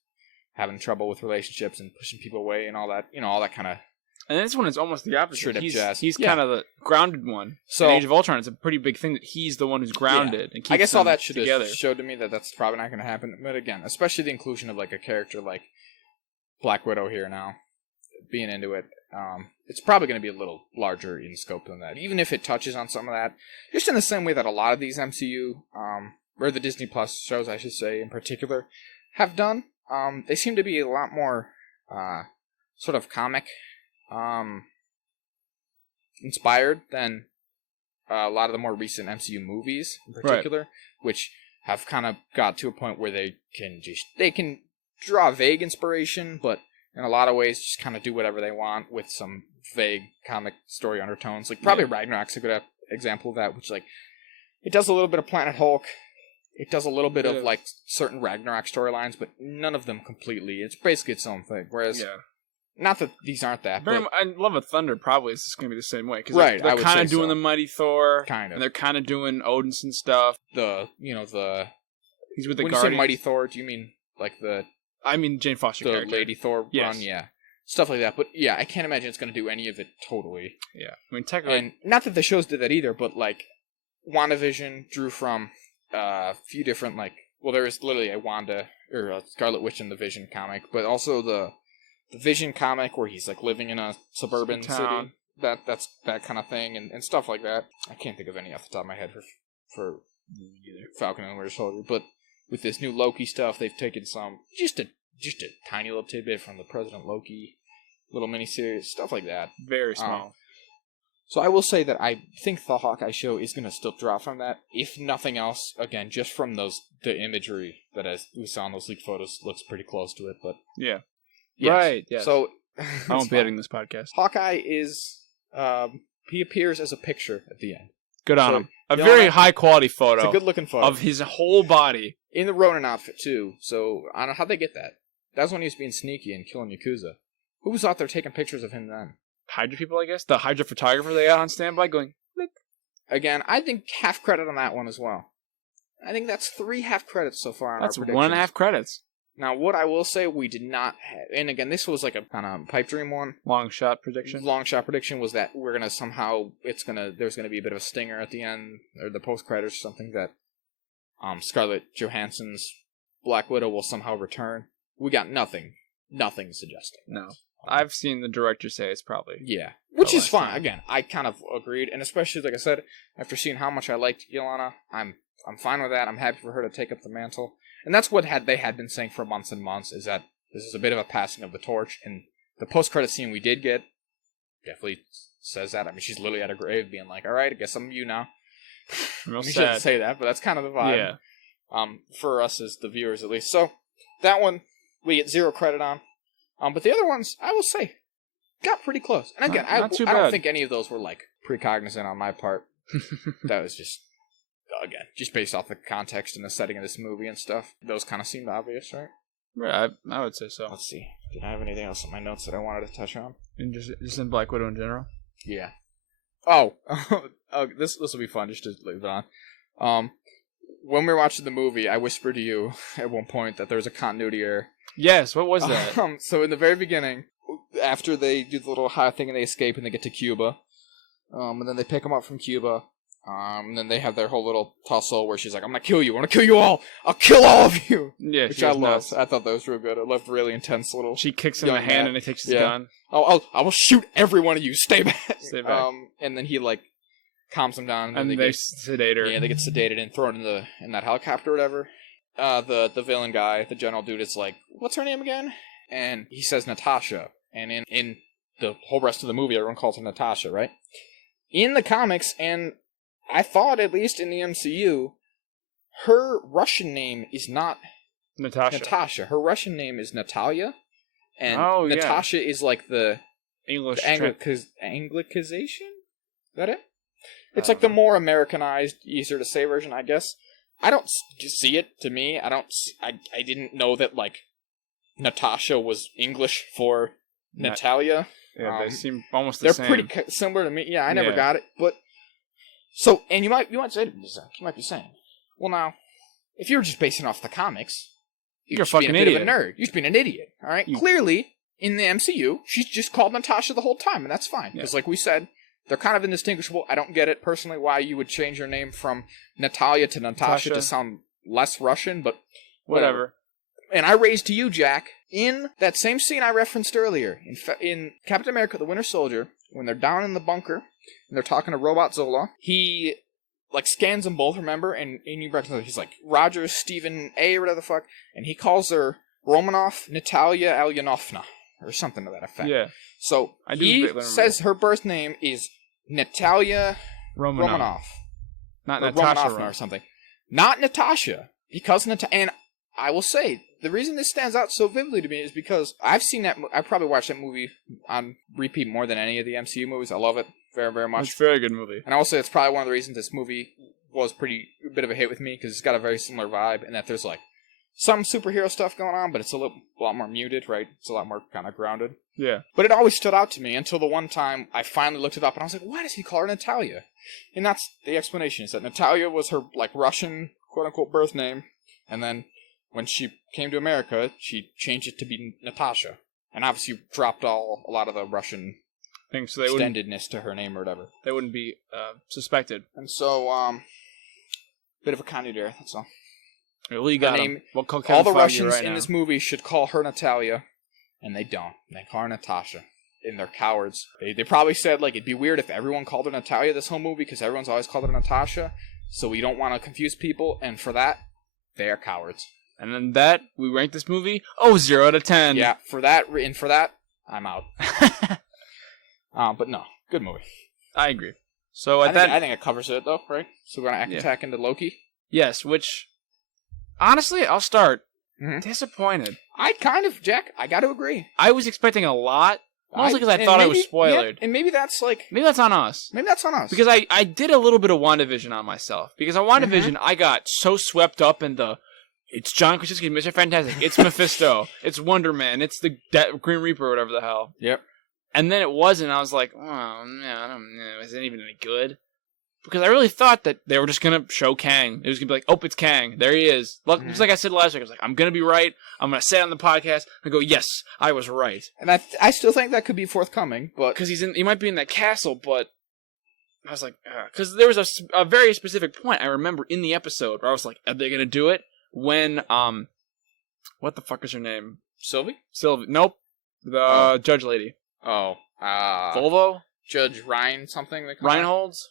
having trouble with relationships and pushing people away and all that, all that kind of... And this one is almost the opposite. He's yeah. kind of the grounded one. So, in Age of Ultron, it's a pretty big thing that he's the one who's grounded and keeps I guess all that should together. have showed to me that that's probably not going to happen. But again, especially the inclusion of like a character like Black Widow here now, being into it, it's probably going to be a little larger in scope than that. Even if it touches on some of that, just in the same way that a lot of these MCU, or the Disney Plus shows, I should say, in particular, have done. They seem to be a lot more sort of comic inspired than a lot of the more recent MCU movies in particular, which have kind of got to a point where they can draw vague inspiration, but in a lot of ways just kind of do whatever they want with some vague comic story undertones. Like probably Ragnarok's a good example of that, which like it does a little bit of Planet Hulk. It does a little bit of like certain Ragnarok storylines, but none of them completely. It's basically its own thing. Whereas not that these aren't that. But I Love of Thunder probably is just going to be the same way. Cause right. They're kind of doing the Mighty Thor. Kind of. And they're kind of doing Odinson stuff. He's with the Guardians. When you say Mighty Thor, do you mean like I mean Jane Foster character. Lady Thor run? Yeah. Stuff like that. But yeah, I can't imagine it's going to do any of it totally. Yeah. I mean, technically. And not that the shows did that either, but like WandaVision drew from a few different there is literally a Wanda or a Scarlet Witch in the Vision comic, but also the Vision comic where he's like living in a suburban city. That's that kind of thing and stuff like that. I can't think of any off the top of my head for Falcon and the Winter Soldier, but with this new Loki stuff, they've taken some just a tiny little tidbit from the President Loki little miniseries, stuff like that. Very small. So I will say that I think the Hawkeye show is going to still draw from that, if nothing else. Again, just from the imagery that, as we saw in those leaked photos, looks pretty close to it. But yeah, yes. Right. Yeah. So I won't be editing this podcast. Hawkeye is he appears as a picture at the end. Good on him. A very high quality photo. It's a good looking photo of his whole body in the Ronin outfit too. So I don't know how'd they get that. That was when he was being sneaky and killing Yakuza. Who was out there taking pictures of him then? Hydra people, I guess. The Hydra photographer they had on standby going, look. Again, I think half credit on that one as well. I think that's 3 half credits so far on our predictions. That's 1.5 credits. Now, what I will say we did not have, and again, this was like a kind of pipe dream one. Long shot prediction was that we're going to somehow, there's going to be a bit of a stinger at the end, or the post-credits or something, that Scarlett Johansson's Black Widow will somehow return. We got nothing suggesting. No. I've seen the director say it's probably... Yeah. Which is fine. Time. Again, I kind of agreed. And especially, like I said, after seeing how much I liked Yelena, I'm fine with that. I'm happy for her to take up the mantle. And that's what they had been saying for months and months, is that this is a bit of a passing of the torch. And the post-credit scene we did get definitely says that. I mean, she's literally at her grave being like, all right, I guess I'm you now. Real sad. Shouldn't say that, but that's kind of the vibe. Yeah. For us as the viewers, at least. So, that one, we get 0 credit on. But the other ones, I will say, got pretty close. And again, I don't think any of those were, precognizant on my part. That was just based off the context and the setting of this movie and stuff. Those kind of seemed obvious, right? Right, I would say so. Let's see. Did I have anything else in my notes that I wanted to touch on? And just in Black Widow in general? Yeah. Oh, this will be fun just to leave it on. when we were watching the movie, I whispered to you at one point that there was a continuity error. Yes, what was that? So in the very beginning, after they do the little high thing and they escape and they get to Cuba, and then they pick them up from Cuba, and then they have their whole little tussle where she's like, I'm gonna kill you, all, I'll kill all of you! Yeah, which she I was loved. nuts. I thought that was real good. I loved really intense little... She kicks him in the young hand man. and he takes his Yeah. gun. I will shoot every one of you, stay back! Stay back. And then he, like, calms them down. And they sedate her. Yeah, they get sedated and thrown in that helicopter or whatever. The villain guy, the general dude, is like, what's her name again? And he says Natasha. And in the whole rest of the movie, everyone calls her Natasha, right? In the comics, and I thought at least in the MCU, her Russian name is not Natasha. Her Russian name is Natalia. And Natasha is like the English Anglicization? Is that it? It's like the more Americanized, easier to say version, I guess. I don't see it to me. I didn't know that, like, Natasha was English for Natalia. Yeah, they seem almost the same. They're pretty similar to me. Yeah, I never got it. But so, and you might say to me, Zach, you might be saying, well, now, if you were just basing off the comics, you're a fucking idiot. Bit of a nerd. You're just being an idiot. All right. Clearly, in the MCU, she's just called Natasha the whole time, and that's fine because, like we said, they're kind of indistinguishable. I don't get it personally why you would change your name from Natalia to Natasha to sound less Russian, but whatever. And I raised to you, Jack, in that same scene I referenced earlier, in Captain America: The Winter Soldier, when they're down in the bunker and they're talking to Robot Zola, he like scans them both, remember? And you recognize he's like Roger Stephen A or whatever the fuck, and he calls her Romanov Natalia Alyanovna or something to that effect. Yeah. So he says her birth name is Natalia Romanov. Not or Natasha Romanovna or something. Not Natasha. Because and I will say, the reason this stands out so vividly to me is because I've seen that, I probably watched that movie on repeat more than any of the MCU movies. I love it very, very much. It's a very good movie. And I will say it's probably one of the reasons this movie was a bit of a hit with me, because it's got a very similar vibe, and that there's like some superhero stuff going on, but it's a lot more muted, right? It's a lot more kind of grounded. Yeah. But it always stood out to me until the one time I finally looked it up, and I was like, why does he call her Natalia? And that's the explanation, is that Natalia was her, like, Russian, quote-unquote, birth name, and then when she came to America, she changed it to be Natasha. And obviously dropped a lot of the Russian things, so extendedness to her name or whatever. They wouldn't be suspected. And so, bit of a continuity there, that's all. Well, you got him. We'll call all the Russians in this movie should call her Natalia, and they don't. They call her Natasha. And they're cowards. They probably said, like, it'd be weird if everyone called her Natalia this whole movie, because everyone's always called her Natasha, so we don't want to confuse people, and for that, they are cowards. And then we rank this movie, 0 out of 10. Yeah, for that, I'm out. But no, good movie. I agree. So I think it covers it, though, right? So we're going to attack into Loki? Yes, which, honestly, I'll start. Disappointed. Jack, I got to agree. I was expecting a lot, mostly because I thought I was spoiled. Yeah, and maybe that's on us. Maybe that's on us. Because I did a little bit of WandaVision on myself. Because on WandaVision, I got so swept up in it's John Krasinski, Mr. Fantastic, it's Mephisto, it's Wonder Man, it's the Green Reaper, or whatever the hell. Yep. And then it wasn't. I was like, oh, no, I don't know. Is it even any good? Because I really thought that they were just going to show Kang. It was going to be like, oh, it's Kang. There he is. Look, just like I said last week, I was like, I'm going to be right. I'm going to say it on the podcast and go, yes, I was right. And I still think that could be forthcoming, but... Because he might be in that castle, but... I was like, because there was a very specific point I remember in the episode where I was like, are they going to do it? When, what the fuck is her name? Sylvie? Nope. The judge lady. Oh. Volvo? Judge Ryan something? Reinholds?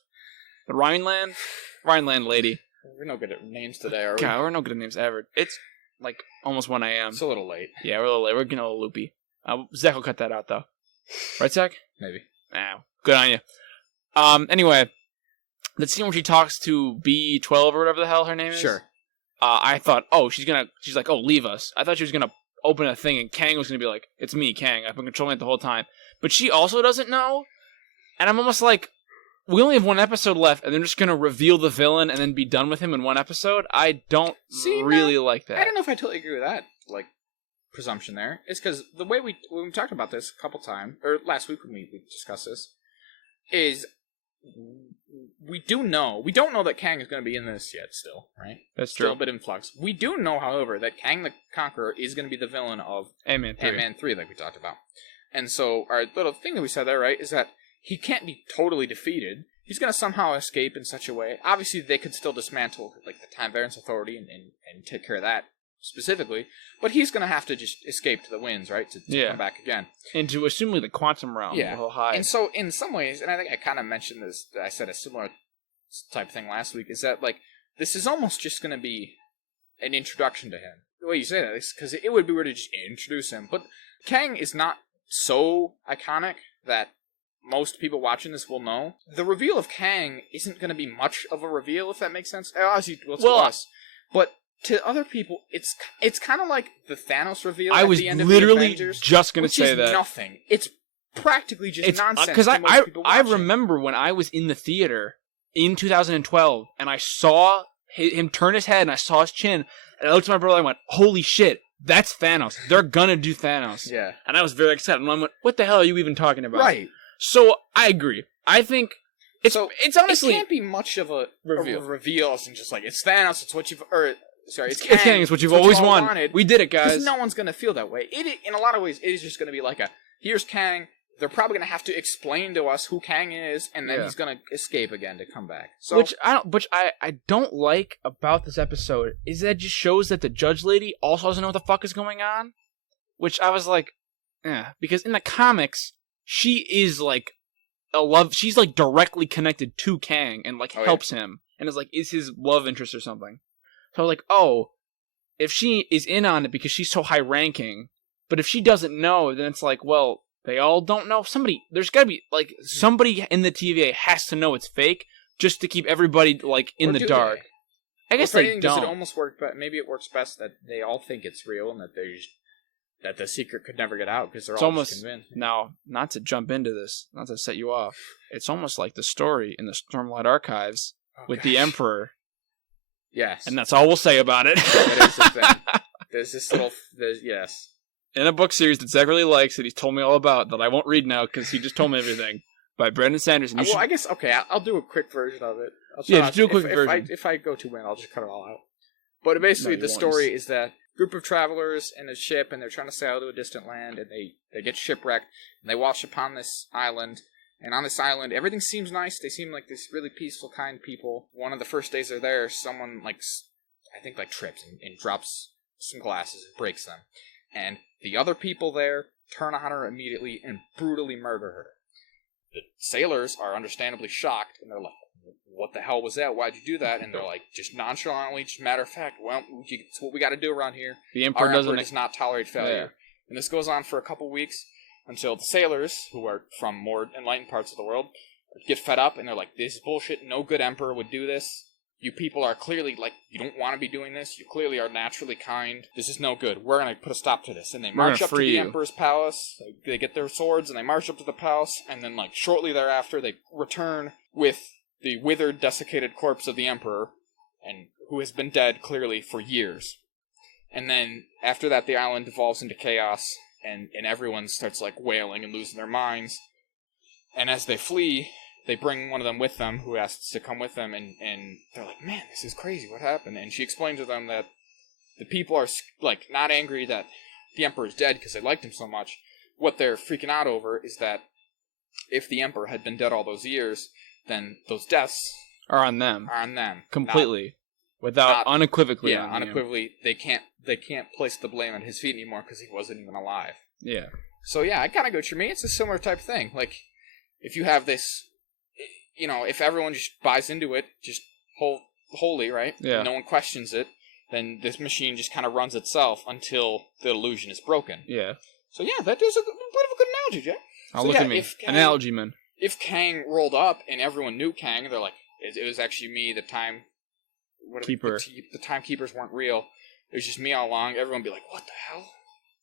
The Rhineland lady. We're no good at names today, are we? God, we're no good at names ever. It's like almost 1 a.m. It's a little late. Yeah, we're a little late. We're getting a little loopy. Zach will cut that out, though. Right, Zach? Maybe. Nah, good on you. Anyway, the scene where she talks to B12 or whatever the hell her name is. Sure. I thought, she's like, leave us. I thought she was gonna open a thing and Kang was gonna be like, it's me, Kang. I've been controlling it the whole time. But she also doesn't know. And I'm almost like, we only have 1 episode left and they're just gonna reveal the villain and then be done with him in 1 episode. I don't really like that. I don't know if I totally agree with that, like, presumption there. It's because the way when we talked about this a couple times, or last week when we discussed this, is we don't know that Kang is going to be in this yet still, right? That's Still true. a bit in flux. We do know, however, that Kang the Conqueror is going to be the villain of Ant-Man 3. Ant-Man 3, like we talked about. And so our little thing that we said there, right, is that he can't be totally defeated. He's going to somehow escape in such a way. Obviously, they could still dismantle like the Time Variance Authority and take care of that specifically. But he's going to have to just escape to the winds, right, to come back again. Into assumably the quantum realm. Yeah. He'll hide. And so in some ways, and I think I kind of mentioned this, I said a similar type thing last week, is that like this is almost just going to be an introduction to him. The way you say that is because it would be weird to just introduce him. But Kang is not so iconic that most people watching this will know. The reveal of Kang isn't going to be much of a reveal, if that makes sense. Obviously, to us. But to other people, it's kind of like the Thanos reveal at the end of the Avengers. I was literally just going to say that. Which is nothing. It's practically just nonsense. Because I remember when I was in the theater in 2012, and I saw him turn his head, and I saw his chin, and I looked at my brother and I went, holy shit, that's Thanos. They're gonna do Thanos. Yeah. And I was very excited. And I went, what the hell are you even talking about? Right. So, I agree. I think it's honestly... It can't be much of a reveal as in just like, it's Thanos, it's what you've... It's Kang, it's what you've always wanted. We did it, guys. Because no one's going to feel that way. In a lot of ways, it is just going to be like here's Kang, they're probably going to have to explain to us who Kang is, and then he's going to escape again to come back. So, which I don't like about this episode is that it just shows that the judge lady also doesn't know what the fuck is going on. Which I was like, because in the comics, she is like she's like directly connected to Kang and like helps him and is like is his love interest or something. So I was like, oh, if she is in on it because she's so high ranking, but if she doesn't know, then it's like, well, they all don't know. There's gotta be like somebody in the TVA has to know it's fake just to keep everybody like in the dark. I guess they don't. Does it almost work? But maybe it works best that they all think it's real and that the secret could never get out because they're all just convinced. Now, not to jump into this, not to set you off, it's almost like the story in the Stormlight Archives with the Emperor. Yes. And that's all we'll say about it. That is the thing. There's this little... yes. In a book series that Zach really likes that he's told me all about that I won't read now because he just told me everything by Brandon Sanderson. I guess, okay, I'll do a quick version of it. Just do a quick version. If I go too in, I'll just cut it all out. But basically, the story is that group of travelers in a ship, and they're trying to sail to a distant land, and they get shipwrecked, and they wash upon this island. And on this island, everything seems nice. They seem like this really peaceful, kind people. One of the first days they're there, someone, I think, trips and drops some glasses and breaks them. And the other people there turn on her immediately and brutally murder her. The sailors are understandably shocked, and they're like, what the hell was that? Why'd you do that? And they're like, just nonchalantly, just matter of fact, well, it's what we got to do around here. The Emperor does not tolerate failure. Yeah. And this goes on for a couple weeks until the sailors, who are from more enlightened parts of the world, get fed up, and they're like, this is bullshit. No good emperor would do this. You people are clearly, you don't want to be doing this. You clearly are naturally kind. This is no good. We're going to put a stop to this. And they march up to the Emperor's palace. They get their swords, and they march up to the palace. And then, shortly thereafter, they return with the withered, desiccated corpse of the Emperor, and who has been dead, clearly, for years. And then, after that, the island devolves into chaos, and everyone starts, wailing and losing their minds. And as they flee, they bring one of them with them, who asks to come with them, and they're like, man, this is crazy, what happened? And she explains to them that the people are, not angry that the Emperor's dead because they liked him so much. What they're freaking out over is that if the Emperor had been dead all those years, then those deaths are on them. Completely. Unequivocally. Yeah, unequivocally. They can't place the blame on his feet anymore because he wasn't even alive. Yeah. So yeah, I kind of go what you mean. It's a similar type of thing. If you have this, if everyone just buys into it, just wholly, right? Yeah. No one questions it, then this machine just kind of runs itself until the illusion is broken. Yeah. So yeah, that is a bit of a good analogy, Jack. Look at me. Analogy, man. If Kang rolled up and everyone knew Kang, they're like, it was actually me, the timekeeper. The timekeepers weren't real. It was just me all along. Everyone would be like, what the hell?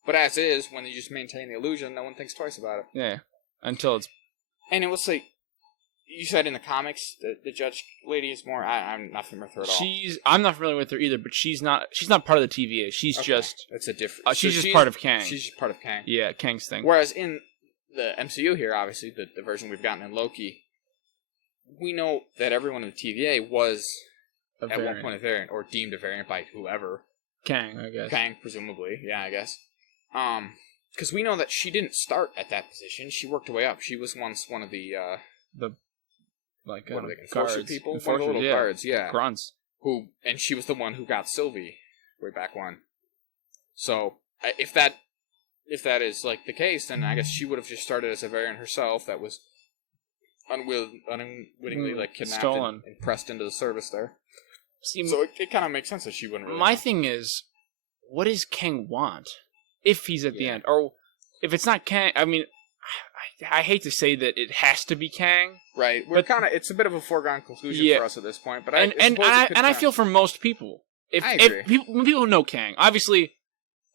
But as is, when you just maintain the illusion, no one thinks twice about it. Yeah. Until it's... And it was you said in the comics, the judge lady is more... I'm not familiar with her at all. I'm not familiar with her either, but she's not part of the TVA. She's just... That's a different... she's just part of Kang. She's just part of Kang. Yeah, Kang's thing. Whereas in the MCU here, obviously, the version we've gotten in Loki, we know that everyone in the TVA was A at variant. one point a variant, or deemed a variant by whoever. Kang, I guess. Kang, presumably. Yeah, I guess. Because we know that she didn't start at that position. She worked her way up. She was once one of the Like what are they, enforcer guards. people? One of the Enforcers, little yeah. guards, yeah. Grunts. And she was the one who got Sylvie way back when. So if that is like the case, then I guess she would have just started as a variant herself that was unwittingly like kidnapped Stolen. and pressed into the service there. See, So it kind of makes sense that she wouldn't really my know. thing is, what does Kang want? If he's at the Yeah. end, or if it's not Kang, I mean, I hate to say that it has to be Kang. Right. We're But- kind of, it's a bit of a foregone conclusion Yeah. for us at this point, but And I feel for most people, I agree. if people know Kang, obviously,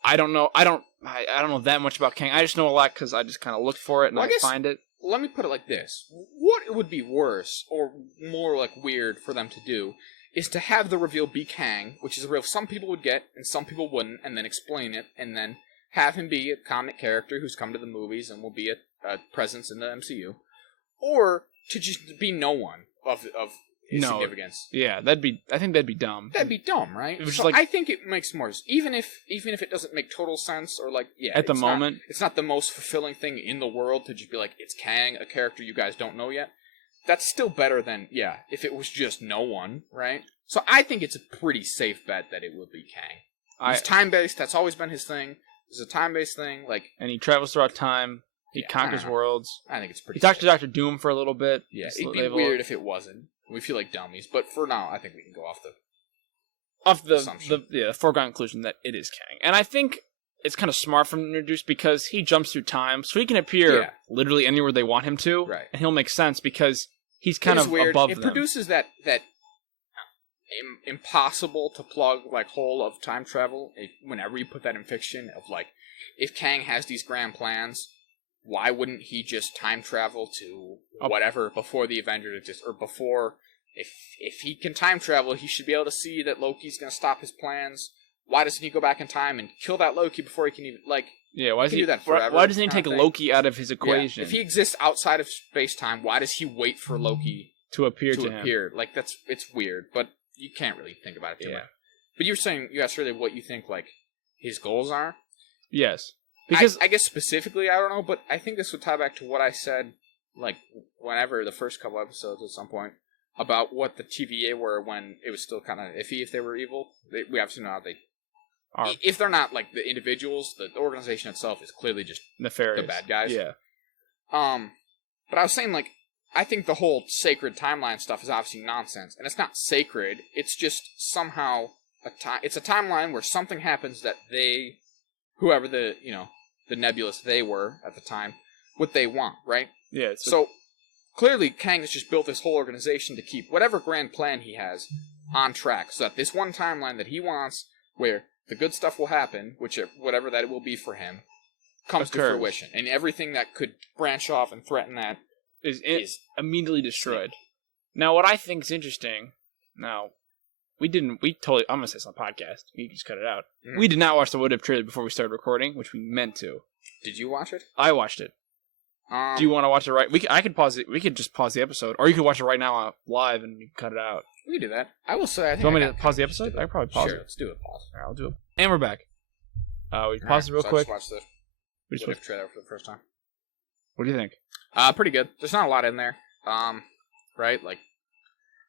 I don't know that much about Kang. I just know a lot because I just kind of look for it and Well, I I guess- find it. let me put it like this. What would be worse, or more like weird for them to do, is to have the reveal be Kang, which is a reveal some people would get and some people wouldn't, and then explain it, and then have him be a comic character who's come to the movies and will be a presence in the MCU, or to just be no one of his No. significance. Yeah, I think that'd be dumb. That'd be dumb, right? It was So like- I think it makes more, even if it doesn't make total sense, or like, yeah, At the it's not- moment. it's not the most fulfilling thing in the world to just be like, it's Kang, a character you guys don't know yet. That's still better than, yeah, if it was just no one, right? So I think it's a pretty safe bet that it will be Kang. He's time-based, that's always been his thing. It's a time-based thing, like, And he travels throughout time. He Yeah, conquers I don't know. worlds. I think it's pretty He talked to safe. Doctor Doom for a little bit. Yeah, Just it'd be they have a weird little- if it wasn't. We feel like dummies, but for now, I think we can go off the... off the assumption. foregone conclusion that it is Kang. And I think it's kind of smart for him to introduce because he jumps through time, so he can appear Yeah. literally anywhere they want him to, Right. and he'll make sense because he's kind It is of weird. above It them. produces that impossible to plug like hole of time travel. Whenever you put that in fiction, of like, if Kang has these grand plans, why wouldn't he just time travel to whatever before the Avengers exist, or before? If he can time travel, he should be able to see that Loki's going to stop his plans. Why doesn't he go back in time and kill that Loki before he can even like? Yeah, why he can do that forever, Why doesn't he kinda take thing. Loki out of his Yeah, equation if he exists outside of space time, why does he wait for Loki to appear to to him? appear? Like it's weird, but you can't really think about it too Yeah. much. But you're saying you asked really what you think like his goals are. Yes, because I guess specifically I don't know, but I think this would tie back to what I said like whenever the first couple episodes at some point about what the TVA were when it was still kind of iffy if they were evil. We obviously know how they. are If they're not like the individuals, the organization itself is clearly just nefarious. the bad guys. Yeah, But I was saying, like, I think the whole sacred timeline stuff is obviously nonsense, and it's not sacred. It's just somehow it's a timeline where something happens that they, whoever the nebulous they were at the time, what they want, right? yeah. So clearly, Kang has just built this whole organization to keep whatever grand plan he has on track, so that this one timeline that he wants, where the good stuff will happen, whatever that it will be for him, comes to Occurs. fruition, and everything that could branch off and threaten that is immediately destroyed. Now, what I think is interesting. Now, I'm gonna say this on the podcast. You can just cut it out. Mm. We did not watch the What If trailer before we started recording, which we meant to. Did you watch it? I watched it. Do you want to watch it right? I could pause it. We could just pause the episode, or you could watch it right now live and you can cut it out. We can do that. I will say. I think Do you want me I to got pause the time just episode? do it. I can probably pause Sure, it. let's do it. Pause. All right, I'll do it. And we're back. We paused it real So quick. I just watched the We just What If trailer for the first time. What do you think? Pretty good. There's not a lot in there. Right? Like,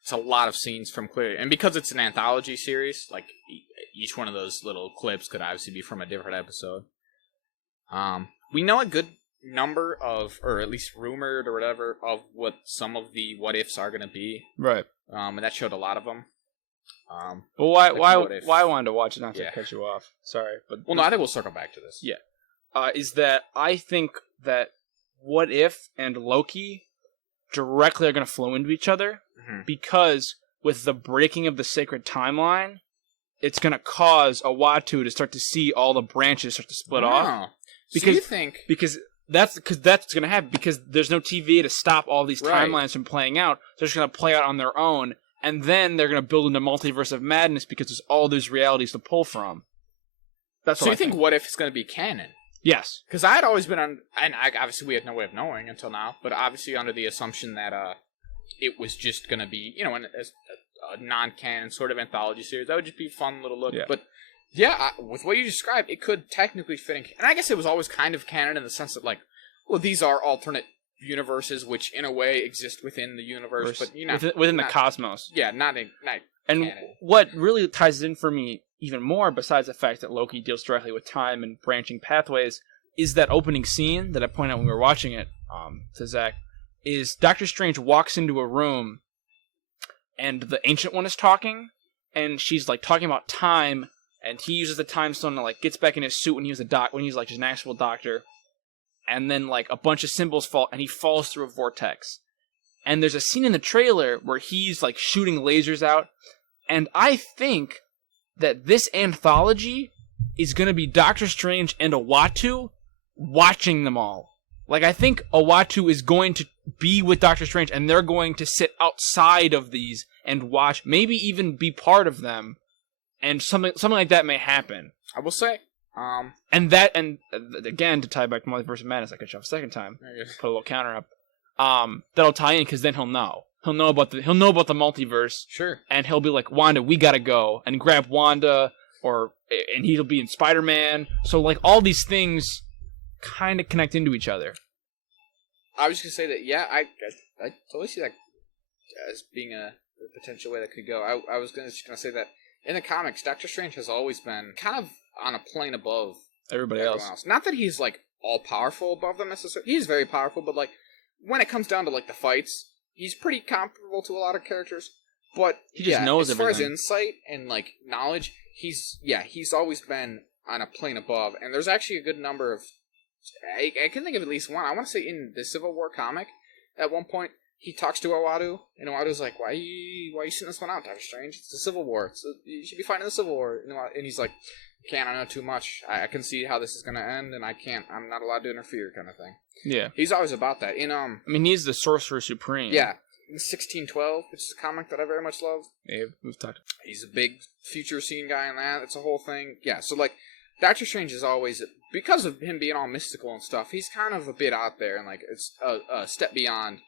it's a lot of scenes from clearly, and because it's an anthology series, like each one of those little clips could obviously be from a different episode. We know a good number of, or at least rumored or whatever, of what some of the what ifs are going to be. Right. And that showed a lot of them. Well, Like, what if- why I wanted to watch it, not to Yeah. cut you off. Sorry, but Well, no, I think we'll circle back to this. Yeah. Is that I think that What If and Loki directly are going to flow into each other Mhm. because with the breaking of the sacred timeline, it's going to cause Uatu to start to see all the branches start to split off. Oh. So Because- you think... Because that's going to happen because there's no TVA to stop all these Right. timelines from playing out. They're just going to play out on their own, and then they're going to build into multiverse of madness because there's all these realities to pull from. That's So what you I think What If it's going to be canon? Yes. Because I had always been on, and obviously we had no way of knowing until now, but obviously under the assumption that it was just going to be, a non-canon sort of anthology series. That would just be a fun little look. Yeah. But yeah, with what you described, it could technically fit in. And I guess it was always kind of canon in the sense that, like, well, these are alternate universes which, in a way, exist within the universe, but within the cosmos. Yeah, not and canon. What really ties it in for me even more, besides the fact that Loki deals directly with time and branching pathways, is that opening scene that I pointed out when we were watching it, to Zach, is Doctor Strange walks into a room, and the Ancient One is talking, and she's like talking about time, and he uses the time stone and like gets back in his suit when he's like just an actual doctor, and then like a bunch of symbols fall, and he falls through a vortex. And there's a scene in the trailer where he's like shooting lasers out, and I think that this anthology is going to be Doctor Strange and Uatu watching them all. Like, I think Uatu is going to be with Doctor Strange, and they're going to sit outside of these and watch, maybe even be part of them, and something like that may happen. I will say, and again, to tie back to Multiverse of Madness, I could show a second time, put a little counter up. That'll tie in because then he'll know. He'll know about the multiverse. Sure. And he'll be like, Wanda, we gotta go, and grab Wanda, and he'll be in Spider-Man. So like all these things kind of connect into each other. I was just gonna say that, yeah, I totally see that as being a potential way that could go. I was just gonna say that in the comics, Doctor Strange has always been kind of on a plane above everyone else. Not that he's like all powerful above them necessarily. He's very powerful, but like when it comes down to like the fights, he's pretty comparable to a lot of characters. But he just knows as everything. Far as insight and like knowledge, he's always been on a plane above. And there's actually a good number of I can think of at least one. I want to say in the Civil War comic, at one point he talks to Uatu, and Uatu's like, "Why are you sitting this one out, Doctor Strange? It's the Civil War. You should be fighting the Civil War." And he's like, I know too much. I can see how this is going to end, and I'm not allowed to interfere, kind of thing. Yeah. He's always about that. He's the Sorcerer Supreme. Yeah. In 1612, which is a comic that I very much love. Yeah, we've talked. He's a big future scene guy in that. It's a whole thing. Yeah, so like, Doctor Strange is always, because of him being all mystical and stuff, he's kind of a bit out there, and like, it's a step beyond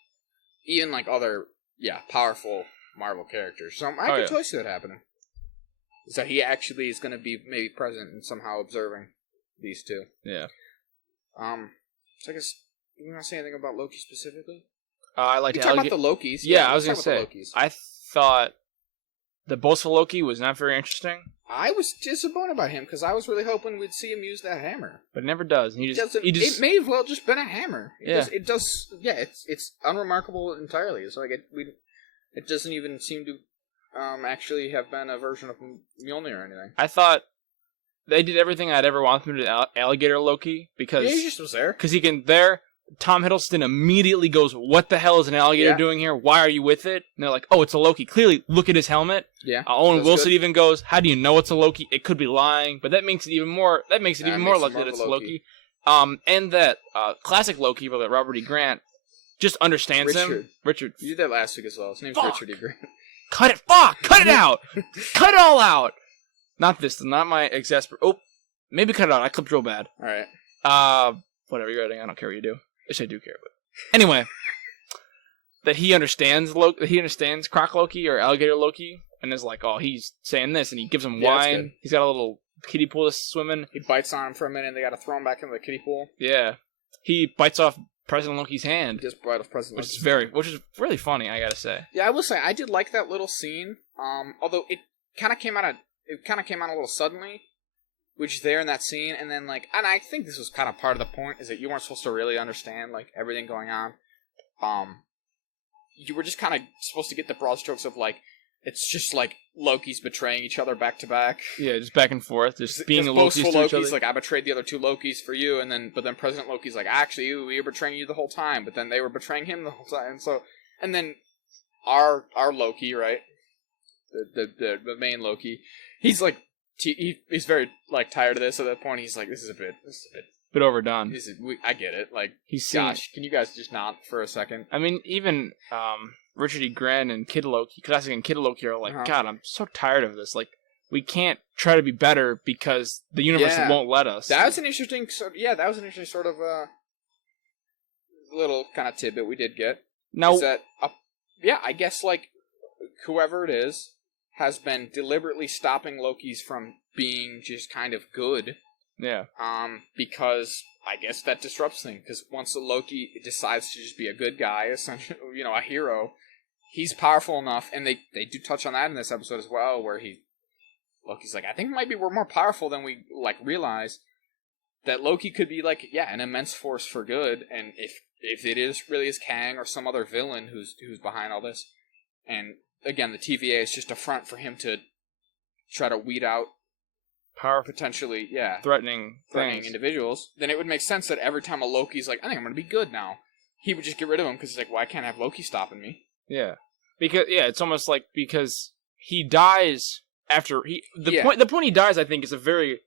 even like other, powerful Marvel characters. So I could totally see that happening. So he actually is going to be maybe present and somehow observing these two. Yeah. So I guess, you want to say anything about Loki specifically? I like to talk about the Lokis. Yeah, I was going to say, I thought the boastful Loki was not very interesting. I was disappointed by him because I was really hoping we'd see him use that hammer. But it never does. It may have well just been a hammer. It does. It's unremarkable entirely. It's like it doesn't even seem to actually have been a version of Mjolnir or anything. I thought they did everything I'd ever want them to do Alligator Loki because he just was there. Because he can Tom Hiddleston immediately goes, "What the hell is an alligator doing here? Why are you with it?" And they're like, "Oh, it's a Loki. Clearly, look at his helmet." Yeah. Owen Wilson even goes, "How do you know it's a Loki? It could be lying." But that makes it even more. That makes it even more likely that it's Loki. And that classic Loki, but Robert E. Grant, just understands him. Richard. You did that last week as well. His name's Richard E. Grant. Cut it! Fuck! Cut it out! Cut it all out! Not this. Not my Oh, maybe cut it out. I clipped real bad. All right. Whatever you're editing. I don't care what you do. Which I do care, but anyway, that he understands Croc Loki or Alligator Loki, and is like, oh, he's saying this, and he gives him wine. He's got a little kiddie pool to swim in. He bites on him for a minute, and they got to throw him back into the kiddie pool. Yeah, he bites off President Loki's hand. Just bite off President Loki's hand. Which is really funny, I gotta say. Yeah, I will say I did like that little scene. Although it kind of came out a little suddenly. Which there in that scene, and then like, and I think this was kind of part of the point, is that you weren't supposed to really understand like everything going on. You were just kind of supposed to get the broad strokes of like, it's just like Lokis betraying each other back to back. Yeah, just back and forth, just being a Lokis to each other. Like, I betrayed the other two Lokis for you, but then President Loki's like, actually, we were betraying you the whole time, but then they were betraying him the whole time, and then our Loki, right, the main Loki, he's like. He's very like tired of this. At that point, he's like, "This is a bit overdone." I get it. Like, gosh, can you guys just not for a second? I mean, even Richard E. Grant and Kid Loki, Classic and Kid Loki are like, God, I'm so tired of this. Like, we can't try to be better because the universe won't let us. That was an interesting sort of little kind of tidbit we did get. Now, is that yeah, I guess, like, whoever it is has been deliberately stopping Loki's from being just kind of good. Yeah. Because I guess that disrupts things. Because once Loki decides to just be a good guy, essentially, a hero, he's powerful enough, and they do touch on that in this episode as well, where Loki's like, I think maybe we're more powerful than we, like, realize. That Loki could be, like, yeah, an immense force for good, and if it really is Kang or some other villain who's behind all this, and again, the TVA is just a front for him to try to weed out potentially, threatening individuals, then it would make sense that every time a Loki's like, I think I'm going to be good now, he would just get rid of him because he's like, well, I can't have Loki stopping me. Yeah. Because, it's almost like because he dies after the point he dies, I think, is a very,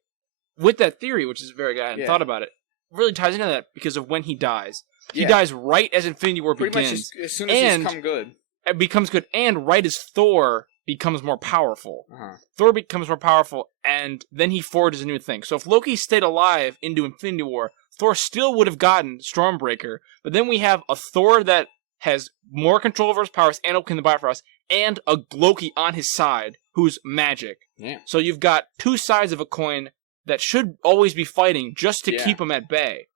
with that theory, which is very good, I hadn't thought about it, really ties into that because of when he dies. He dies right as Infinity War begins. Pretty much as soon as he's become good. It becomes good, and right as Thor becomes more powerful. Uh-huh. Thor becomes more powerful, and then he forges a new thing. So if Loki stayed alive into Infinity War, Thor still would have gotten Stormbreaker, but then we have a Thor that has more control over his powers and open the Bifrost, and a Loki on his side who's magic. Yeah. So you've got two sides of a coin that should always be fighting just to keep them at bay.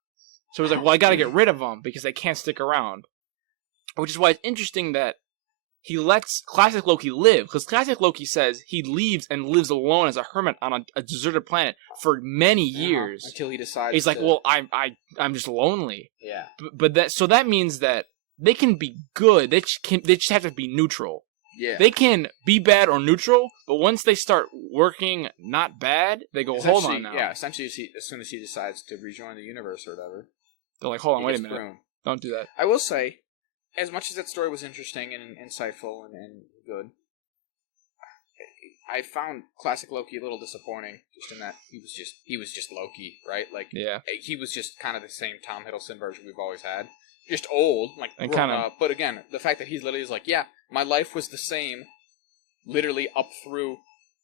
So it's like, well, I gotta get rid of them because they can't stick around. Which is why it's interesting that he lets classic Loki live, because classic Loki says he leaves and lives alone as a hermit on a deserted planet for many years. Until he decides he's like, well, I'm just lonely. Yeah. But that means that they can be good. They just have to be neutral. Yeah. They can be bad or neutral, but once they start working not bad, they go, hold on now. Yeah, essentially, as soon as he decides to rejoin the universe or whatever. They're like, hold on, wait a minute. Pruned. Don't do that. I will say, as much as that story was interesting and insightful and good, I found classic Loki a little disappointing, just in that he was just Loki, right? Like, he was just kind of the same Tom Hiddleston version we've always had. Just old, like, and grown up. But again, the fact that he's literally is like, yeah, my life was the same, literally up through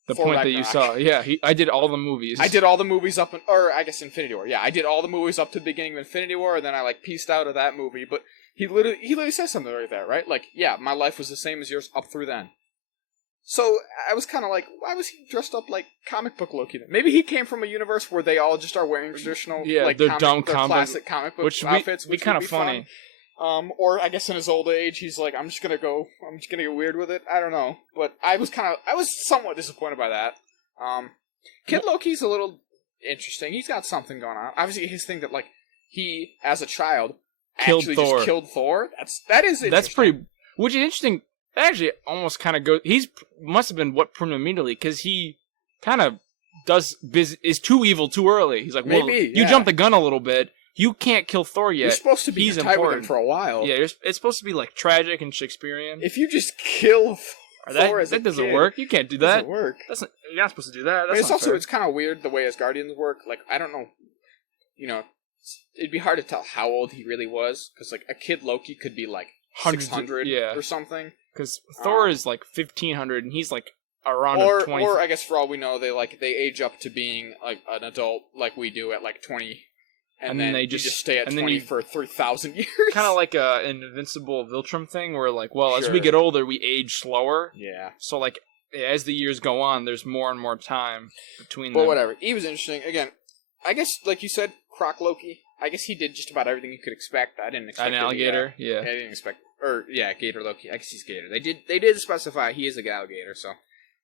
the point Ragnarok. That you saw. Yeah, I did all the movies. I did all the movies or I guess Infinity War. Yeah, I did all the movies up to the beginning of Infinity War, and then I, like, pieced out of that movie. But he literally says something right there, right? Like, yeah, my life was the same as yours up through then. So I was kind of like, why was he dressed up like comic book Loki then? Maybe he came from a universe where they all just are wearing traditional, like, classic comic book outfits, which would be kind of funny. Or I guess in his old age, he's like, I'm just gonna get weird with it. I don't know, but I was somewhat disappointed by that. Kid Loki's a little interesting. He's got something going on. Obviously, his thing that, like, he as a child just killed Thor. That is interesting. That's pretty. Which is interesting. Actually, almost kind of goes. Must have been what pruned him immediately, because he kind of is too evil too early. He's like, well, you jumped the gun a little bit. You can't kill Thor yet. You're supposed to be tight with him for a while. Yeah, it's supposed to be like tragic and Shakespearean. If you just kill Thor as a kid, that doesn't work. You can't do that. Doesn't work. You're not supposed to do that. It's kind of weird the way his Guardians work. Like, I don't know. It'd be hard to tell how old he really was, because, like, a kid Loki could be like 600 or something. Because Thor is like 1500, and he's like around 20. Or I guess for all we know, they age up to being like an adult, like we do at like 20, and then they just stay at 20 for 3,000 years. Kind of like an Invincible Viltrum thing, where like, as we get older, we age slower. Yeah. So like, as the years go on, there's more and more time between them. Well, whatever. He was interesting. Again, I guess, like you said, Croc Loki. I guess he did just about everything you could expect. I didn't expect an alligator. I didn't expect. Gator Loki. I guess he's Gator. They did specify he is a alligator, so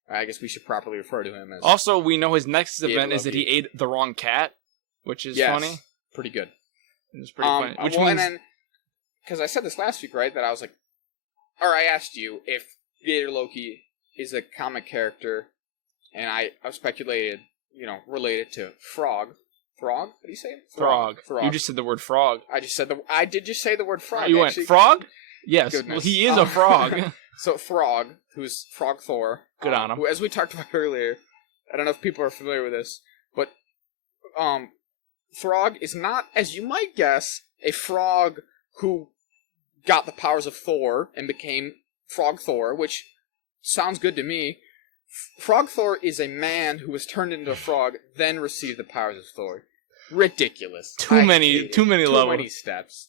I guess we should properly refer to him as. Also, we know his next event is that he ate the wrong cat, which is funny. Pretty good. It's pretty funny. And then, because I said this last week, right? That I was like, or I asked you if Gator Loki is a comic character, and I speculated, related to Frog. Frog? What do you say? Frog. You just said the word frog. I did just say the word frog. You went frog? Yes. Goodness. Well, he is a frog. So Frog, who's Frog Thor. Good on him. Who, as we talked about earlier, I don't know if people are familiar with this, but Frog is not, as you might guess, a frog who got the powers of Thor and became Frog Thor, which sounds good to me. Frog Thor is a man who was turned into a frog, then received the powers of Thor. Ridiculous. Too many levels. Too many steps.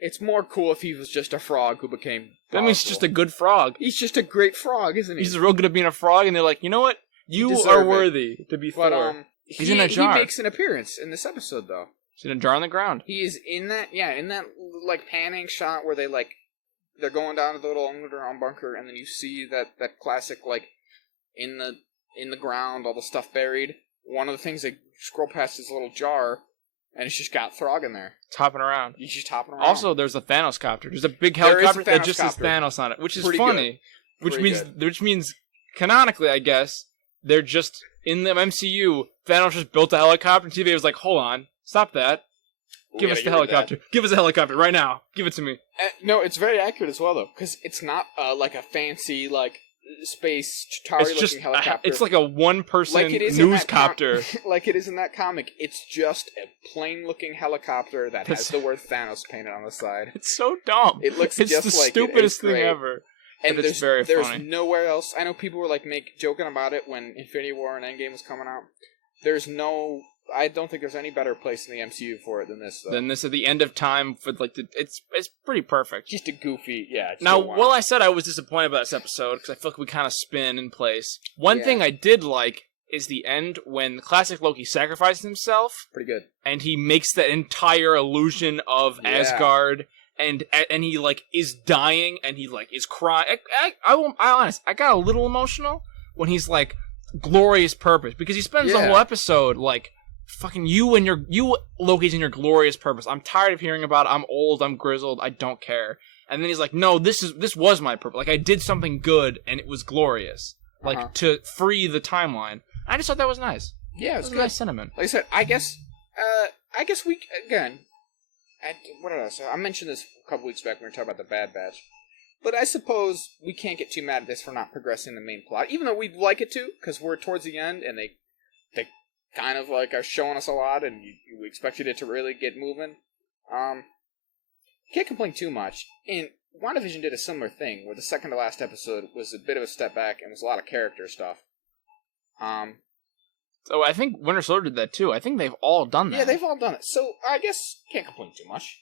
It's more cool if he was just a frog who became powerful. That means he's just a good frog. He's just a great frog, isn't he? He's real good at being a frog, and they're like, you know what? You are worthy to be Thor. He's in a jar. He makes an appearance in this episode, though. He's in a jar on the ground. He is in that like panning shot where they're going down to the little underground bunker, and then you see that classic like in the ground, all the stuff buried. One of the things they scroll past is a little jar. And it's just got Throg in there. It's hopping around. He's just hopping around. Also, there's a Thanos copter. There's a big helicopter that just says Thanos on it, which is Pretty funny. good. Which means canonically, I guess, they're just in the MCU. Thanos just built a helicopter, and TVA was like, "Hold on, stop that! Give us the helicopter! Give us a helicopter right now! Give it to me!" No, it's very accurate as well, though, because it's not like a fancy space Chitauri-looking helicopter. It's like a one-person newscopter. Like it is in that comic. It's just a plain-looking helicopter that has the word Thanos painted on the side. It's so dumb. It looks it's just the like stupidest thing ever. And it's very funny. There's nowhere else. I know people were joking about it when Infinity War and Endgame was coming out. I don't think there's any better place in the MCU for it than this, though. Than this at the end of time for it's pretty perfect. Just a goofy, yeah. Now, while I said I was disappointed about this episode because I feel like we kind of spin in place. One thing I did like is the end when the classic Loki sacrifices himself. Pretty good. And he makes that entire illusion of Asgard, and he is dying, and he is crying. I'm honest, I got a little emotional when he's like glorious purpose, because he spends the whole episode fucking you Loki's in your glorious purpose. I'm tired of hearing about it. I'm old. I'm grizzled. I don't care. And then he's like, no, this was my purpose. I did something good, and it was glorious. To free the timeline. I just thought that was nice. Yeah, it was a nice sentiment. Like I said, I guess we again. What did I say? I mentioned this a couple weeks back when we were talking about the Bad Batch. But I suppose we can't get too mad at this for not progressing the main plot, even though we'd like it to, because we're towards the end, and they kind of are showing us a lot, and we expected it to really get moving. Can't complain too much. And WandaVision did a similar thing, where the second to last episode was a bit of a step back, and was a lot of character stuff. So I think Winter Soldier did that too. I think they've all done that. Yeah, they've all done it. So I guess can't complain too much.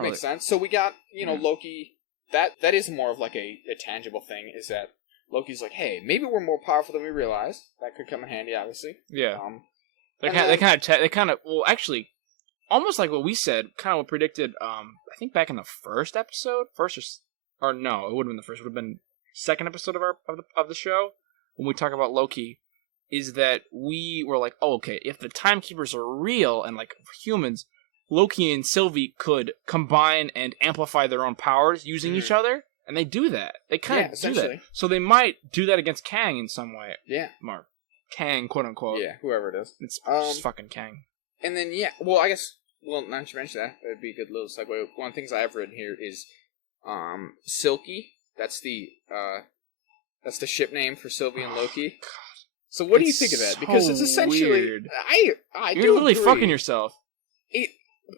Makes sense. So we got Loki. That is more of a tangible thing. Is that Loki's like, hey, maybe we're more powerful than we realize. That could come in handy, obviously. Yeah. They kind of well, actually, almost like what we said, kind of what predicted. I think back in the first episode, or no, it wouldn't have been the first. It would have been second episode of the show when we talk about Loki. Is that we were like, oh, okay, if the timekeepers are real and humans, Loki and Sylvie could combine and amplify their own powers using each other, and they do that. They kind of do that. So they might do that against Kang in some way. Yeah. Or Kang, quote unquote. Yeah, whoever it is. It's just fucking Kang. And then, now that you mention that, it'd be a good little segue. One of the things I've written here is Silky. That's the ship name for Sylvie and Loki. God. So what do you think of that? Because it's essentially weird. You're really fucking yourself.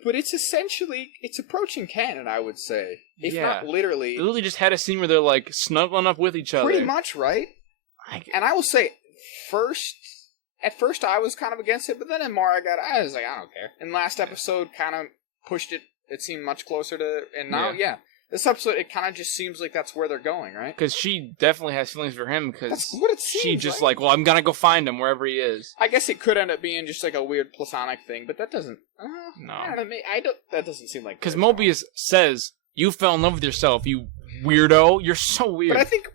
But it's approaching canon, I would say, if not literally. They literally just had a scene where they're snuggling up with each other. Pretty much, right? And I will say, at first I was kind of against it, but then I was like, I don't care. And last episode kind of pushed it. It seemed much closer to, and now, this episode, it kind of just seems like that's where they're going, right? Because she definitely has feelings for him, because that's what it seems, she just well, I'm gonna go find him wherever he is. I guess it could end up being just a weird platonic thing, but that doesn't. No, that doesn't seem like. Because Mobius says, "You fell in love with yourself, you weirdo. You're so weird." But I think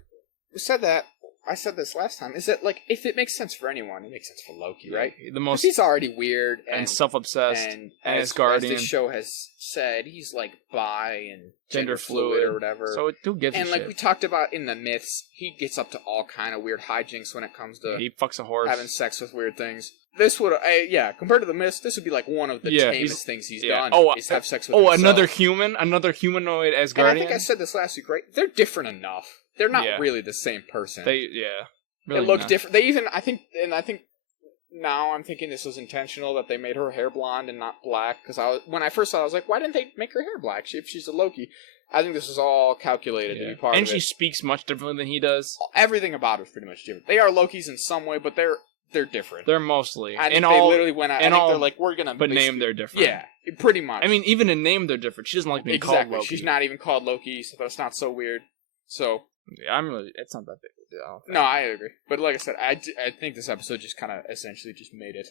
I said this last time, is that if it makes sense for anyone, it makes sense for Loki, right? The most. He's already weird and self-obsessed, and as guardian. As the show has said, he's bi and gender fluid or whatever. So who gives a shit? And we talked about in the myths, he gets up to all kind of weird hijinks when it comes to he fucks a horse, having sex with weird things. This would, compared to the myths, this would be one of the tamest things he's done. Is have sex with himself. another humanoid as guardian. And I think I said this last week, right? They're different enough. They're not really the same person. Really it looks different. They even, I think now I'm thinking this was intentional, that they made her hair blonde and not black. Because when I first saw it, I was like, why didn't they make her hair black if she's a Loki? I think this was all calculated to be part of it. And she speaks much differently than he does. Everything about her is pretty much different. They are Lokis in some way, but they're they're different. They're mostly. I think they literally went out. I think they're like, we're gonna. But name they're different. Yeah, pretty much. I mean, even in name they're different. She doesn't like being called Loki. She's not even called Loki, so that's not so weird. So yeah, it's not that big of a deal. No, I agree. But like I said, I think this episode just kind of essentially just made it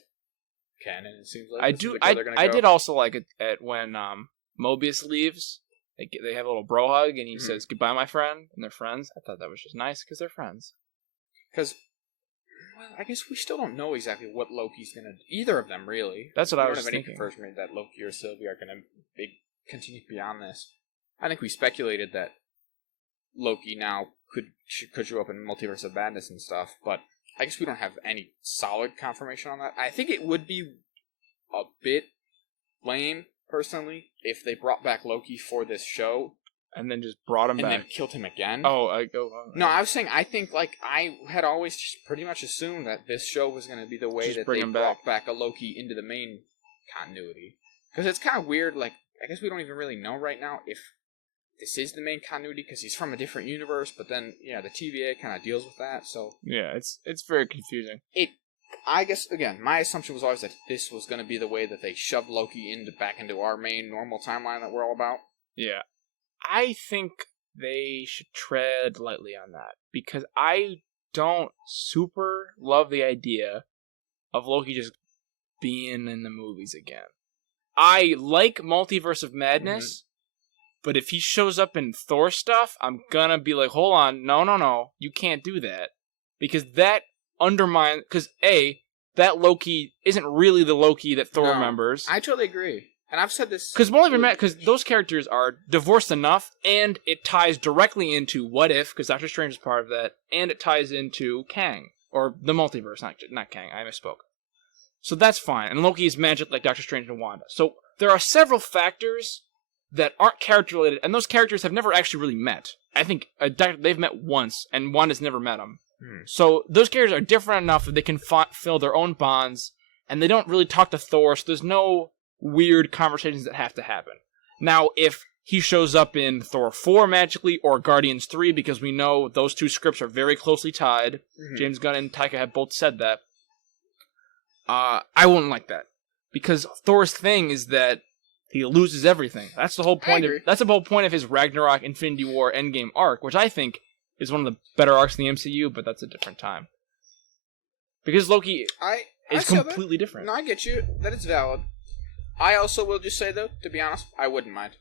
canon. It seems like I did also like it when Mobius leaves. They have a little bro hug, and he says goodbye, my friend, and they're friends. I thought that was just nice because they're friends. Because, well, I guess we still don't know exactly what Loki's gonna do. Either of them, really. That's what I was thinking. We don't have any confirmation that Loki or Sylvie are gonna continue beyond this. I think we speculated that Loki now could show up in Multiverse of Madness and stuff, but I guess we don't have any solid confirmation on that. I think it would be a bit lame, personally, if they brought back Loki for this show and then just brought him back and then killed him again. Oh, no, I was saying I think like I had always just pretty much assumed that this show was going to be the way just that they brought back a Loki into the main continuity, because it's kind of weird. Like, I guess we don't even really know right now if this is the main continuity because he's from a different universe, but then the TVA kind of deals with that. So yeah, it's very confusing. I guess, again, my assumption was always that this was going to be the way that they shoved Loki back into our main normal timeline that we're all about. Yeah. I think they should tread lightly on that, because I don't super love the idea of Loki just being in the movies again. I like Multiverse of Madness, but if he shows up in Thor stuff, I'm gonna be like, hold on, no, you can't do that. Because that undermine, because that Loki isn't really the Loki that Thor remembers. I totally agree, and I've said this because those characters are divorced enough, and it ties directly into What If, because Doctor Strange is part of that, and it ties into Kang or the multiverse, not Kang. I misspoke. So that's fine, and Loki is magic like Doctor Strange and Wanda. So there are several factors that aren't character related, and those characters have never actually really met. I think they've met once, and Wanda's never met them. So those characters are different enough that they can fill their own bonds, and they don't really talk to Thor, so there's no weird conversations that have to happen. Now, if he shows up in Thor 4 magically, or Guardians 3, because we know those two scripts are very closely tied, James Gunn and Taika have both said that, I wouldn't like that. Because Thor's thing is that he loses everything. That's the whole point of his Ragnarok, Infinity War, Endgame arc, which I think is one of the better arcs in the MCU, but that's a different time. Because Loki is completely different. No, I get you. That is valid. I also will just say, though, to be honest, I wouldn't mind.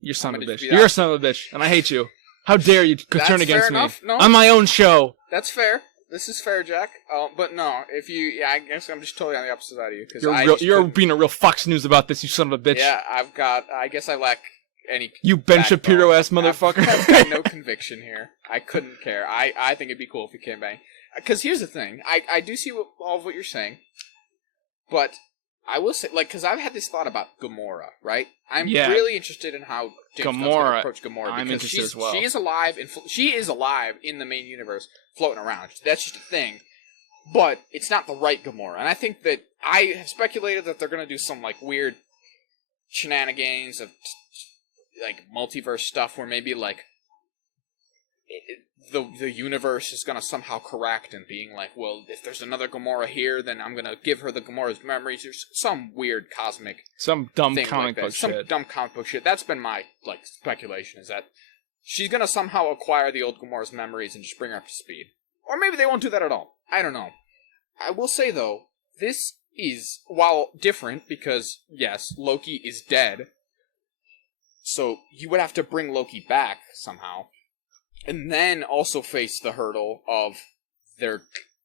You're a son of a bitch. You're a son of a bitch, and I hate you. How dare you turn against me no, on my own show? That's fair. This is fair, Jack. But no, I guess I'm just totally on the opposite side of you. You're being a real Fox News about this, you son of a bitch. Yeah, I guess I lack any... You Ben Shapiro-ass motherfucker. I've got no conviction here. I couldn't care. I think it'd be cool if he came back. Because here's the thing. I do see all of what you're saying. But I will say, like, because I've had this thought about Gamora, right? I'm really interested in how James Gunn's going to approach Gamora. I'm interested as well. She is alive in the main universe, floating around. That's just a thing. But it's not the right Gamora. And I think that I have speculated that they're going to do some, like, weird shenanigans of, like, multiverse stuff where maybe, like, the universe is going to somehow correct and being like, well, if there's another Gamora here, then I'm going to give her the Gamora's memories. There's some weird cosmic Some dumb comic book shit. Some dumb comic book shit. That's been my, like, speculation, is that she's going to somehow acquire the old Gamora's memories and just bring her up to speed. Or maybe they won't do that at all. I don't know. I will say, though, this is, while different, because, yes, Loki is dead, so you would have to bring Loki back somehow. And then also face the hurdle of their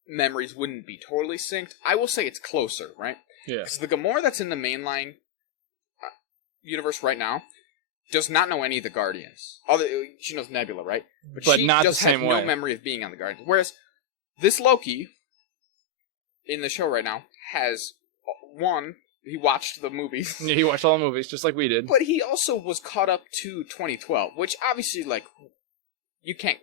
memories wouldn't be totally synced. I will say it's closer, right? Yeah. Because the Gamora that's in the mainline universe right now does not know any of the Guardians. She knows Nebula, right? But she not just the same has way. no memory of being on the Guardians. Whereas this Loki in the show right now has, one, he watched the movies. Yeah, he watched all the movies, just like we did. But he also was caught up to 2012, which obviously, like, you can't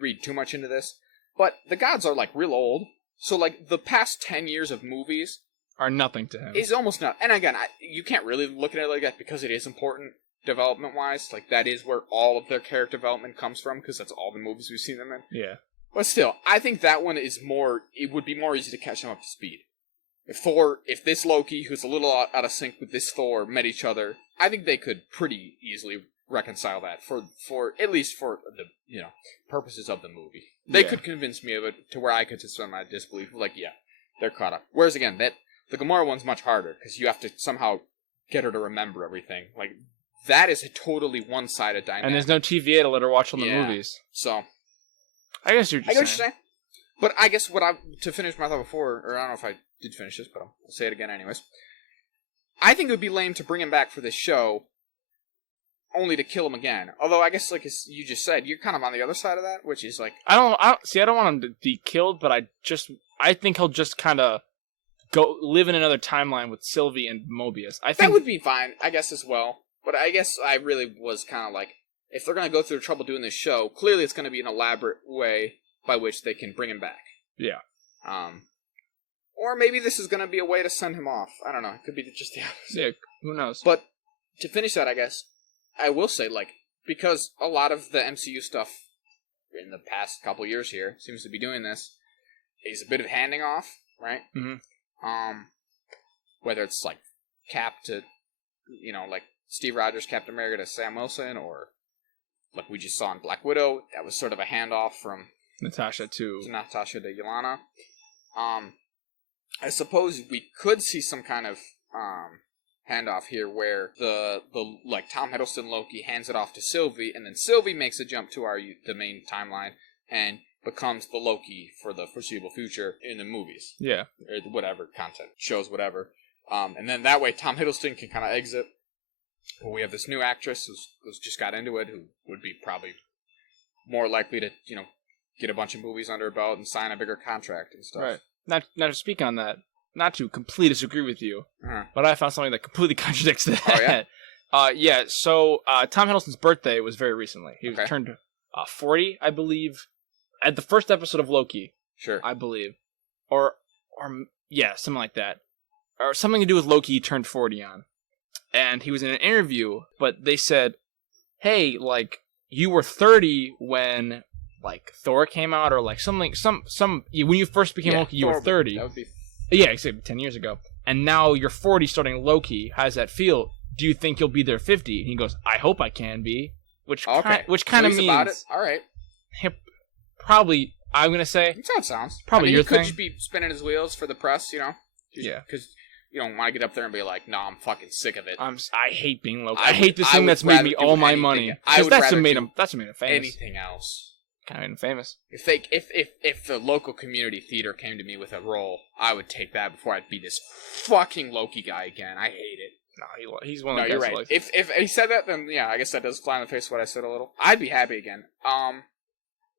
read too much into this, but the gods are, like, real old. So, like, the past 10 years of movies are nothing to him. Is almost not. And again, you can't really look at it like that because it is important development-wise. Like, that is where all of their character development comes from, because that's all the movies we've seen them in. Yeah. But still, I think that one is more. It would be more easy to catch him up to speed. If this Loki, who's a little out of sync with this Thor, met each other, I think they could pretty easily reconcile that for at least for the purposes of the movie. They could convince me of it to where I could suspend my disbelief. Like, yeah, they're caught up. Whereas again, the Gamora one's much harder because you have to somehow get her to remember everything. Like, that is a totally one-sided dynamic. And there's no TVA to let her watch all the movies. So, I guess you're just saying. But I guess to finish my thought before, or I don't know if I did finish this, but I'll say it again anyways. I think it would be lame to bring him back for this show, only to kill him again. Although I guess, like you just said, you're kind of on the other side of that, which is like I don't want him to be killed, but I think he'll just kind of go live in another timeline with Sylvie and Mobius. I think that would be fine, I guess, as well. But I guess I really was kind of like, if they're going to go through the trouble doing this show, clearly it's going to be an elaborate way by which they can bring him back. Yeah. Or maybe this is going to be a way to send him off. I don't know. It could be just the opposite. Yeah, who knows? But to finish that, I guess, I will say, like, because a lot of the MCU stuff in the past couple years here seems to be doing this, is a bit of handing off, right? Mm-hmm. Whether it's, like, Cap to, like, Steve Rogers, Captain America to Sam Wilson, or like we just saw in Black Widow, that was sort of a handoff from Natasha to Yelena. I suppose we could see some kind of handoff here where the like Tom Hiddleston Loki hands it off to Sylvie, and then Sylvie makes a jump to the main timeline and becomes the Loki for the foreseeable future in the movies. Yeah. Or whatever, content, shows, whatever. And then that way Tom Hiddleston can kind of exit. Well, we have this new actress who's just got into it, who would be probably more likely to, get a bunch of movies under her belt and sign a bigger contract and stuff. Right. Now to speak on that, not to completely disagree with you, but I found something that completely contradicts that. Oh, yeah? So Tom Hiddleston's birthday was very recently. He was turned 40, I believe, at the first episode of Loki. Sure. I believe. Or yeah, something like that. Or something to do with Loki he turned 40 on. And he was in an interview, but they said, hey, like, you were 30 when, like, Thor came out, or, like, something, when you first became Loki, you were 30. That would be... Yeah, exactly, 10 years ago. And now you're 40 starting Loki. How does that feel? Do you think you'll be there 50? And he goes, I hope I can be. Which kind of means... about it? All right. Probably, I'm going to say... That's how it sounds. Probably your thing. He could be spinning his wheels for the press, Yeah. Because... You don't want to get up there and be like, no, I'm fucking sick of it. I hate being Loki. I hate this thing that's made me all my money. Because that's what made him famous. Anything else. Kind of made him famous. If the local community theater came to me with a role, I would take that before I'd be this fucking Loki guy again. I hate it. No, he's one of the guys. No, you're right. If he said that, then yeah, I guess that does fly in the face of what I said a little. I'd be happy again.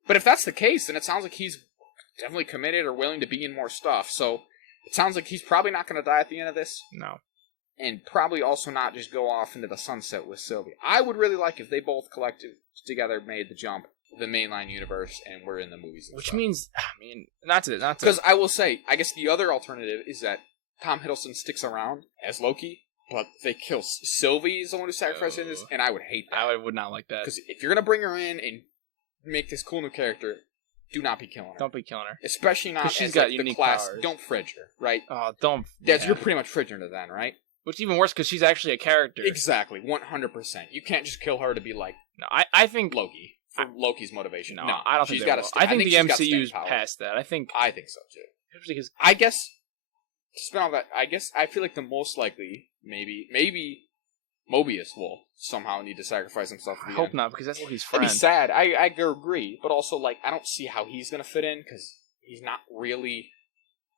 But if that's the case, then it sounds like he's definitely committed or willing to be in more stuff. So... It sounds like he's probably not going to die at the end of this. No. And probably also not just go off into the sunset with Sylvie. I would really like if they both collected together, made the jump, the mainline universe, and were in the movies. Which means, not to... Because I will say, I guess the other alternative is that Tom Hiddleston sticks around as Loki, but they kill Sylvie is the one who sacrificed in this, and I would hate that. I would not like that. Because if you're going to bring her in and make this cool new character... Do not be killing her. Don't be killing her. Especially not she's as got like, unique the class. powers. Don't fridge her, right? Oh, don't. You're pretty much fridging her then, right? Which is even worse because she's actually a character. Exactly, 100%. You can't just kill her to be like. No, I think Loki for Loki's motivation. No, I don't think she's got to. I think the MCU's past that. I think so too. Because I guess to spin all that, I feel like the most likely maybe Mobius will somehow need to sacrifice himself. I hope not, because that's Loki's friend. It'd be sad. I agree, but also like I don't see how he's gonna fit in because he's not really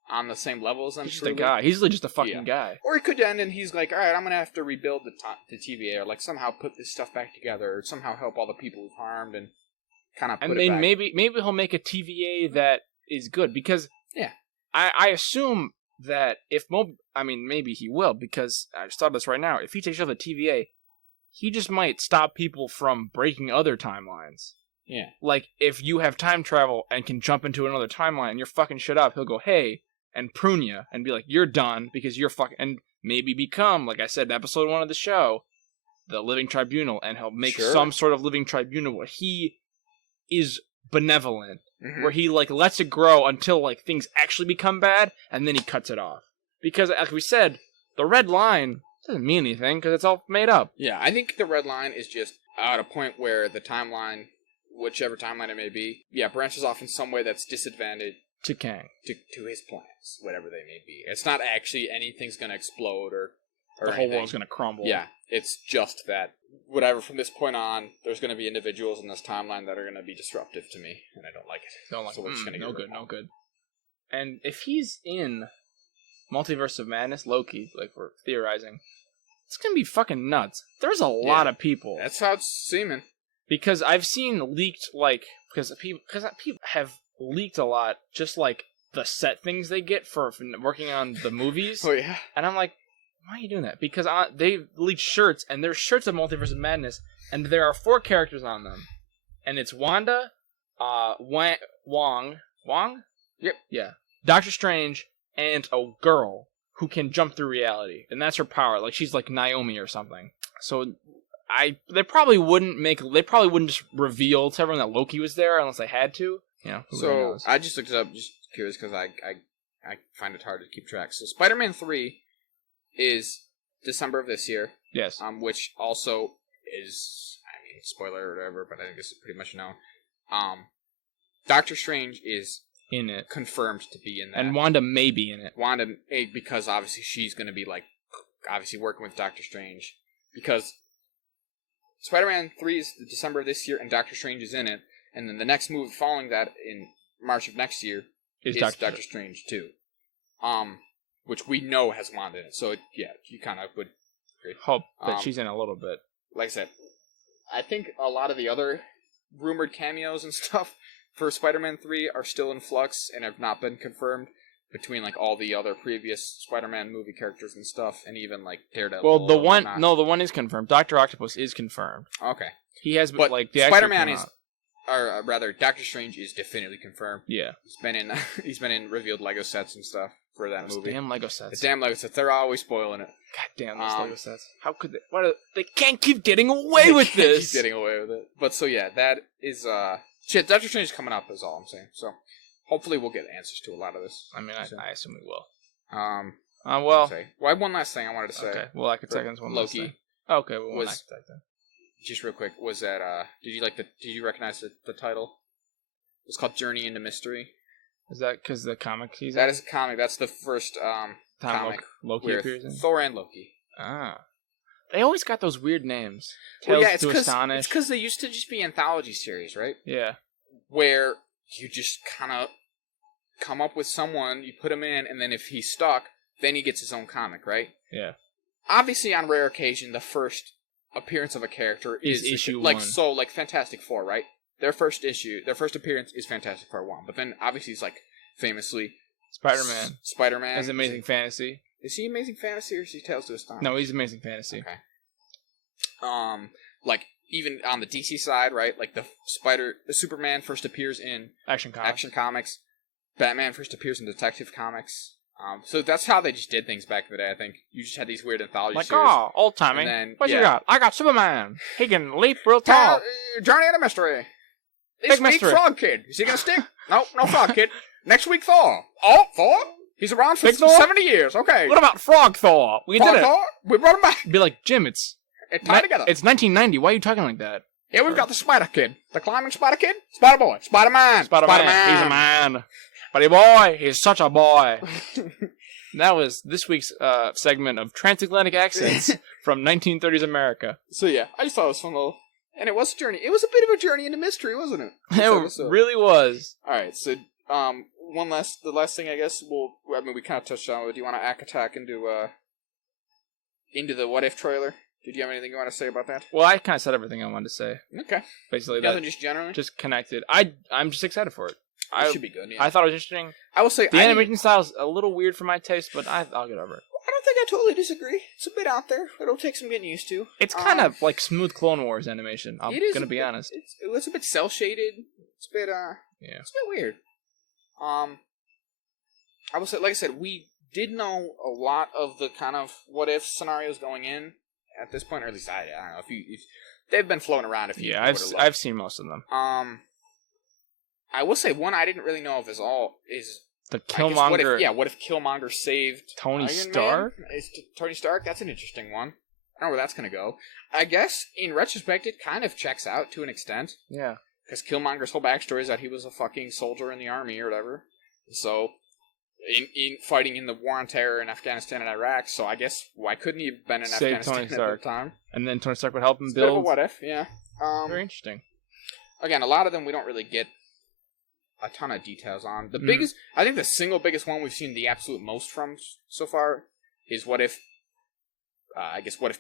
on the same level as them. He's just a guy. He's just a fucking guy. Or it could end and he's like, all right, I'm gonna have to rebuild the TVA, or like somehow put this stuff back together, or somehow help all the people we've harmed, and kind of. Maybe he'll make a TVA that is good, because I assume that if maybe he will, because I just thought of this right now. If he takes over the TVA, he just might stop people from breaking other timelines. Yeah. Like, if you have time travel and can jump into another timeline and you're fucking shit up, he'll go, hey, and prune you, and be like, you're done, because you're fucking... And maybe become, like I said in episode 1 of the show, the Living Tribunal, and he'll make some sort of Living Tribunal where he is benevolent, Mhm. where he like lets it grow until like things actually become bad, and then he cuts it off. Because, like we said, the red line doesn't mean anything because it's all made up. Yeah, I think the red line is just at a point where the timeline, whichever timeline it may be, branches off in some way that's disadvantaged To Kang. to his plans, whatever they may be. It's not actually anything's going to explode or The whole world's going to crumble. Yeah, it's just that whatever from this point on, there's going to be individuals in this timeline that are going to be disruptive to me, and I don't like it. Don't like so we're just gonna no get rid of good, no good. And if he's in Multiverse of Madness, Loki, like we're theorizing, it's going to be fucking nuts. There's a lot of people. That's how it's seeming. Because I've seen leaked, like, because people have leaked a lot, just like the set things they get for working on the movies. Oh, yeah. And I'm like, why are you doing that? Because they leaked shirts, and there's shirts of Multiverse of Madness, and there are 4 characters on them. And it's Wanda, Wong? Yep. Yeah. Doctor Strange, and a girl who can jump through reality. And that's her power. Like, she's like Naomi or something. So, they probably wouldn't just reveal to everyone that Loki was there unless they had to. You know, who really So, knows? I just looked it up, just curious, because I find it hard to keep track. So, Spider-Man 3 is December of this year. Yes. Which also is, I mean, spoiler or whatever, but I think this is pretty much known. Doctor Strange is In it. confirmed to be in that. And Wanda may be in it. Wanda, because obviously she's going to be, like, obviously working with Doctor Strange. Because Spider-Man 3 is December of this year, and Doctor Strange is in it. And then the next movie following that, in March of next year, is Doctor Strange 2. Which we know has Wanda in it. So, you kind of would agree. Hope that she's in a little bit. Like I said, I think a lot of the other rumored cameos and stuff for Spider-Man 3 are still in flux and have not been confirmed between like all the other previous Spider-Man movie characters and stuff, and even like Daredevil. Well, the one is confirmed. Dr. Octopus is confirmed. Okay. He has, but like, the Spider-Man is, or rather, Doctor Strange is definitely confirmed. Yeah. He's been in revealed Lego sets and stuff for that movie. Damn Lego sets. The damn Lego sets. They're always spoiling it. God damn those Lego sets. How could they? They can't keep getting away with this. Keep getting away with it. But so yeah, that is shit. Doctor Strange is coming up. Is all I'm saying. So hopefully we'll get answers to a lot of this. I mean, I assume we will. Well, I have one last thing I wanted to say. Okay. Well, I could second one last Loki. thing. Okay. Well, one last thing. Just real quick, was that did you recognize the title? It's called Journey into Mystery. Is that because the comic he's That in? is a comic. That's the first comic Loki appears in? Thor and Loki. Ah. They always got those weird names. Well, Tales to Astonish. It's because they used to just be anthology series, right? Yeah. Where you just kind of come up with someone, you put him in, and then if he's stuck, then he gets his own comic, right? Yeah. Obviously, on rare occasion, the first appearance of a character is issue like 1. So, like Fantastic Four, right? Their first appearance is Fantastic Four 1, but then obviously he's like famously Spider-Man. Spider-Man. As Amazing Fantasy. Is he Amazing Fantasy or is he Tales to Astonish? No, he's Amazing Fantasy. Okay. Like even on the DC side, right? Like the Superman first appears in Action Comics. Batman first appears in Detective Comics. So that's how they just did things back in the day. I think you just had these weird anthology like, series. oh, old timey. Then, What you got? I got Superman. He can leap real tall. Journey into Mystery. Big This week, mystery. Frog Kid. Is he gonna stick? No Frog Kid. Next week, Thor. Oh, Thor? He's around for Big Thor? 70 years. Okay. What about Frog Thor? We Frog did it. Thor? We brought him back. Be like, Jim, it's tied together. It's 1990. Why are you talking like that? Here we've got the Spider Kid. The climbing Spider Kid. Spider Boy. Spider-Man. Spider-Man. He's a man. Buddy boy. He's such a boy. That was this week's segment of Transatlantic Accents from 1930s America. So yeah, I just thought it was fun little... And it was a journey. It was a bit of a journey into mystery, wasn't it? It really was. Alright, so the last thing I guess we kind of touched on it. Do you want to attack into the What If trailer? Did you have anything you want to say about that? Well, I kind of said everything I wanted to say. Okay. Basically, nothing just generally? Just connected. I'm just excited for it. It should be good, yeah. I thought it was interesting. I will say... The animation style is a little weird for my taste, but I'll get over it. I don't think I totally disagree. It's a bit out there. It'll take some getting used to. It's kind of like smooth Clone Wars animation. I'm gonna be honest. It's a bit cel shaded. It's a bit It's a bit weird. I will say, like I said, we did know a lot of the kind of what if scenarios going in at this point, or at least I don't know if they've been floating around. If you I've seen most of them. I will say one I didn't really know of is The I guess, Killmonger. what if Killmonger saved Tony Iron Stark? Man? Is Tony Stark? That's an interesting one. I don't know where that's going to go. I guess, in retrospect, it kind of checks out to an extent. Yeah. Because Killmonger's whole backstory is that he was a fucking soldier in the army or whatever. So, in fighting in the War on Terror in Afghanistan and Iraq, so I guess, why couldn't he have been in Save Afghanistan Tony at Stark. the time? And then Tony Stark would help him It's a bit of a build. what if, yeah. Very interesting. Again, a lot of them we don't really get a ton of details on. The biggest, I think the single biggest one we've seen the absolute most from so far is what if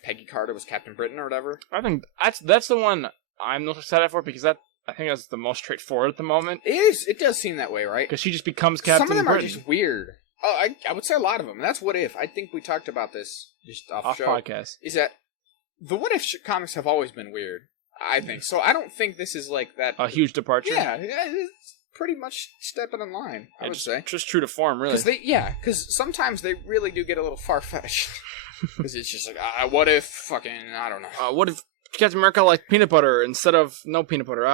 Peggy Carter was Captain Britain or whatever. I think that's the one I'm most excited for because I think that's the most straightforward at the moment. It is. It does seem that way, right? Because she just becomes Captain Some of them Britain. are just weird. Oh, I would say a lot of them. That's what if. I think we talked about this just off show. Podcast. Is that the what if comics have always been weird? I think so. I don't think this is like that. A huge departure. Yeah, it's pretty much stepping in line. I would say just true to form, really. Because sometimes they really do get a little far fetched. Because it's just like, what if fucking I don't know. What if Captain America liked peanut butter instead of no peanut butter?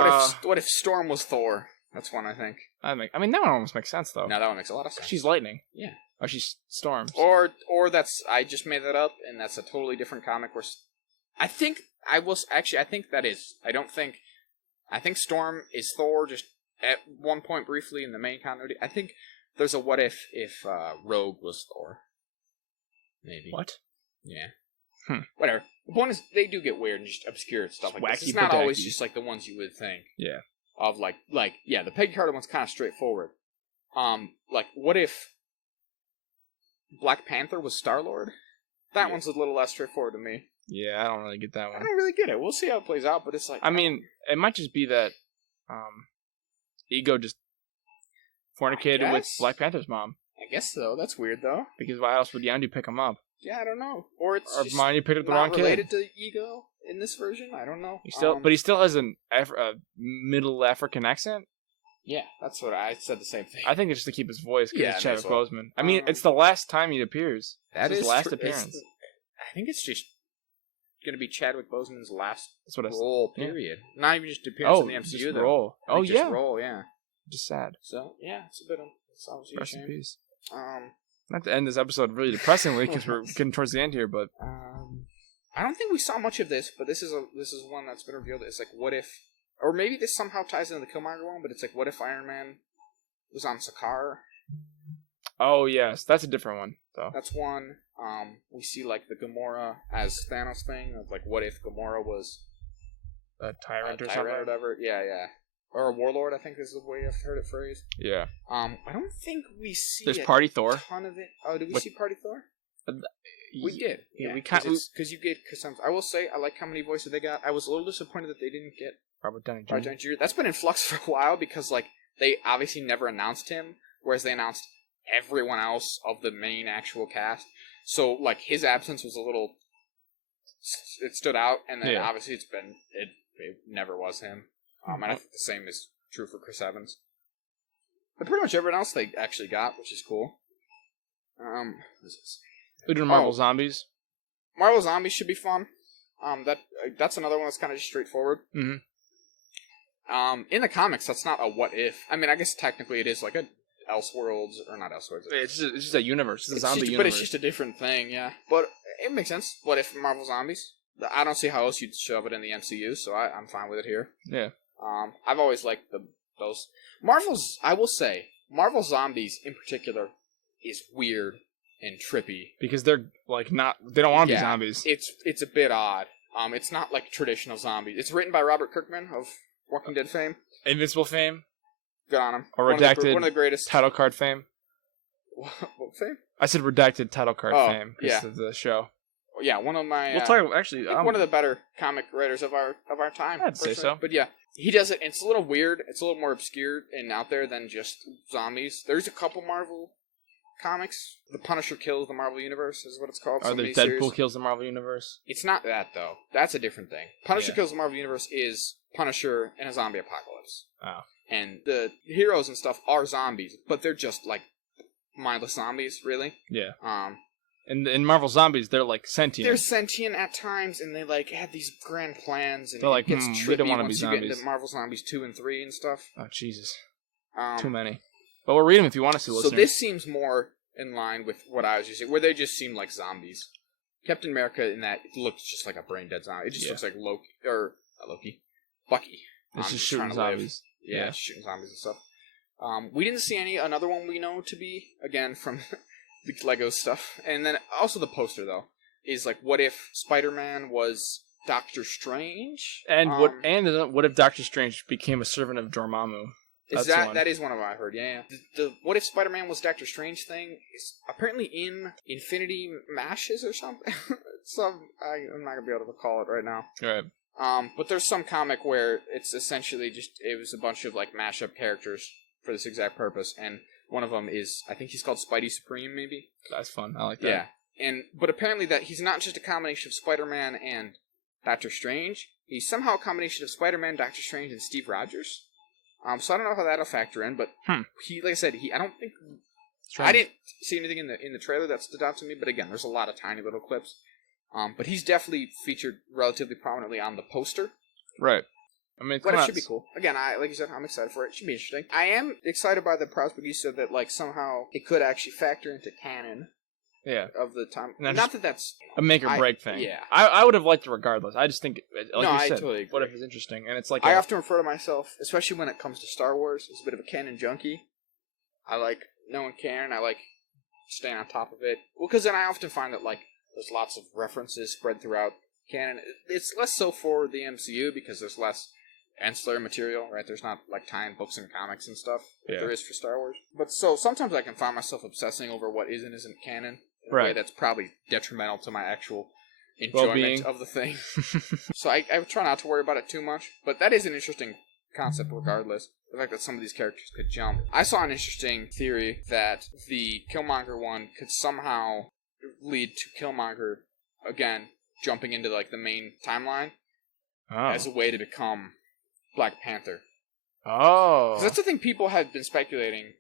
What if Storm was Thor? That's one I think. I mean that one almost makes sense though. No, that one makes a lot of sense. She's lightning. Yeah. Or she's storms. Or that's I just made that up, and that's a totally different comic. Where I think that is. I think Storm is Thor just at one point briefly in the main continuity. I think there's a what if Rogue was Thor. Maybe. What? Yeah. Whatever. The point is, they do get weird and just obscure stuff like this. It's not always just like the ones you would think. Yeah. Of the Peggy Carter one's kind of straightforward. What if Black Panther was Star-Lord? That one's a little less straightforward to me. Yeah, I don't really get that one. I don't really get it. We'll see how it plays out, but it's like... I mean, it might just be that Ego just fornicated with Black Panther's mom. I guess so. That's weird, though. Because why else would Yondu pick him up? Yeah, I don't know. Or just Hermione picked up the wrong kid. Related to Ego in this version? I don't know. But he still has a Middle African accent? Yeah, that's what I said the same thing. I think it's just to keep his voice because it's Chadwick Boseman. I mean, it's the last time he appears. That is his last appearance. I think it's just going to be Chadwick Boseman's last That's what role, period. Yeah. Not even just appearance in the MCU, just though. Role. Just role, yeah. Just sad. So, yeah, it's a bit of... It's obviously Rest a shame. in peace. Um... Not to end this episode really depressingly because we're getting towards the end here, but I don't think we saw much of this, but this is one that's been revealed. It's like, what if, or maybe this somehow ties into the Killmonger one, but it's like, what if Iron Man was on Sakaar? Oh yes, that's a different one though. That's one. We see like the Gamora as Thanos thing of like, what if Gamora was a tyrant or something, or whatever. Yeah. Or a warlord, I think is the way I've heard it phrased. Yeah. I don't think we see. There's Party Thor. A ton of it. Oh, did we see Party Thor? We did. Yeah, we can't. Because you get. I will say, I like how many voices they got. I was a little disappointed that they didn't get Robert Downey Jr. That's been in flux for a while because like they obviously never announced him, whereas they announced everyone else of the main actual cast. So like his absence was a little. It stood out, and then obviously it never was him. And I think the same is true for Chris Evans. But pretty much everyone else they actually got, which is cool. What is this? We're doing Marvel Zombies. Marvel Zombies should be fun. That's another one that's kind of just straightforward. Mm-hmm. In the comics, that's not a what if. I mean, I guess technically it is like a Elseworlds, or not Elseworlds. It's just a universe. It's a zombie universe. But it's just a different thing, yeah. But it makes sense. What if Marvel Zombies? I don't see how else you'd shove it in the MCU, so I'm fine with it here. Yeah. I've always liked those. I will say, Marvel Zombies in particular is weird and trippy. Because they're like they don't want to be zombies. It's a bit odd. It's not like traditional zombies. It's written by Robert Kirkman of Walking Dead fame. Invincible fame. Good on him. Or redacted one of the greatest. Title card fame. What fame? I said redacted title card fame. Yeah. Of the show. Yeah, one of my... We'll talk actually... one of the better comic writers of our time. I'd say so. But yeah, he does it, and it's a little weird. It's a little more obscure and out there than just zombies. There's a couple Marvel comics. The Punisher Kills the Marvel Universe is what it's called. Or the Deadpool Kills the Marvel Universe. It's not that, though. That's a different thing. Punisher Kills the Marvel Universe is Punisher in a zombie apocalypse. Oh. And the heroes and stuff are zombies, but they're just, like, mindless zombies, really. Yeah. In Marvel Zombies, they're like sentient. They're sentient at times, and they like have these grand plans. And they're like, it gets we don't want to be once zombies. you get into Marvel Zombies 2 and 3 and stuff. Oh Jesus! Too many. But we'll read them if you want us to, So listeners. this seems more in line with what I was using, where they just seem like zombies. Captain America in that, it looks just like a brain dead zombie. It just looks like Loki, or not Loki, Bucky. It's just shooting zombies. Yeah, shooting zombies and stuff. We didn't see another one we know to be, again, from the Lego stuff. And then also the poster, though, is like, what if Spider-Man was Doctor Strange? And what if Doctor Strange became a servant of Dormammu? That is one of them I heard, yeah. The what if Spider-Man was Doctor Strange thing is apparently in Infinity Mashes or something. I'm not going to be able to recall it right now. Right. But there's some comic where it's essentially it was a bunch of like mashup characters for this exact purpose, and one of them is, I think he's called Spidey Supreme, maybe? That's fun. I like that. Yeah. But apparently that he's not just a combination of Spider-Man and Doctor Strange. He's somehow a combination of Spider-Man, Doctor Strange, and Steve Rogers. So I don't know how that'll factor in, but he, like I said, I don't think I didn't see anything in the trailer that stood out to me. But again, there's a lot of tiny little clips. But he's definitely featured relatively prominently on the poster. Right. I mean, but it should be cool. Again, like you said, I'm excited for it. It should be interesting. I am excited by the prospect you said that like somehow it could actually factor into canon. Yeah. Of the time. Not that that's a make or break thing. Yeah. I would have liked it regardless. I just think, like you said, totally agree. What if it's interesting? And it's like I often refer to myself, especially when it comes to Star Wars, as a bit of a canon junkie. I like knowing canon. I like staying on top of it. Well, because then I often find that like there's lots of references spread throughout canon. It's less so for the MCU because there's less ancillary material, right? There's not like tie-in books and comics and stuff like there is for Star Wars. But so sometimes I can find myself obsessing over what is and isn't canon. In a way that's probably detrimental to my actual enjoyment of the thing. So I try not to worry about it too much. But that is an interesting concept regardless. The fact that some of these characters could jump. I saw an interesting theory that the Killmonger one could somehow lead to Killmonger, again, jumping into like the main timeline as a way to become Black Panther. Oh. 'Cause that's the thing people have been speculating.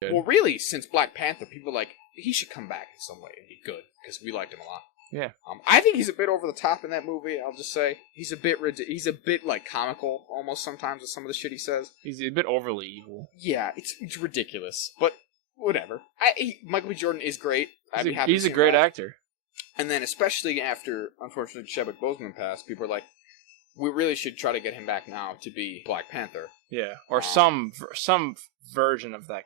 Good. Well, really, since Black Panther, people like, he should come back in some way and be good, because we liked him a lot. Yeah. I think he's a bit over the top in that movie, I'll just say. He's a bit, like, comical, almost, sometimes, with some of the shit he says. He's a bit overly evil. Yeah, it's ridiculous, but whatever. Michael B. Jordan is great. I'd be happy he's to see a great him back. actor. And then, especially after, unfortunately, Chadwick Boseman passed, people are like, we really should try to get him back now to be Black Panther. Yeah, or some version of that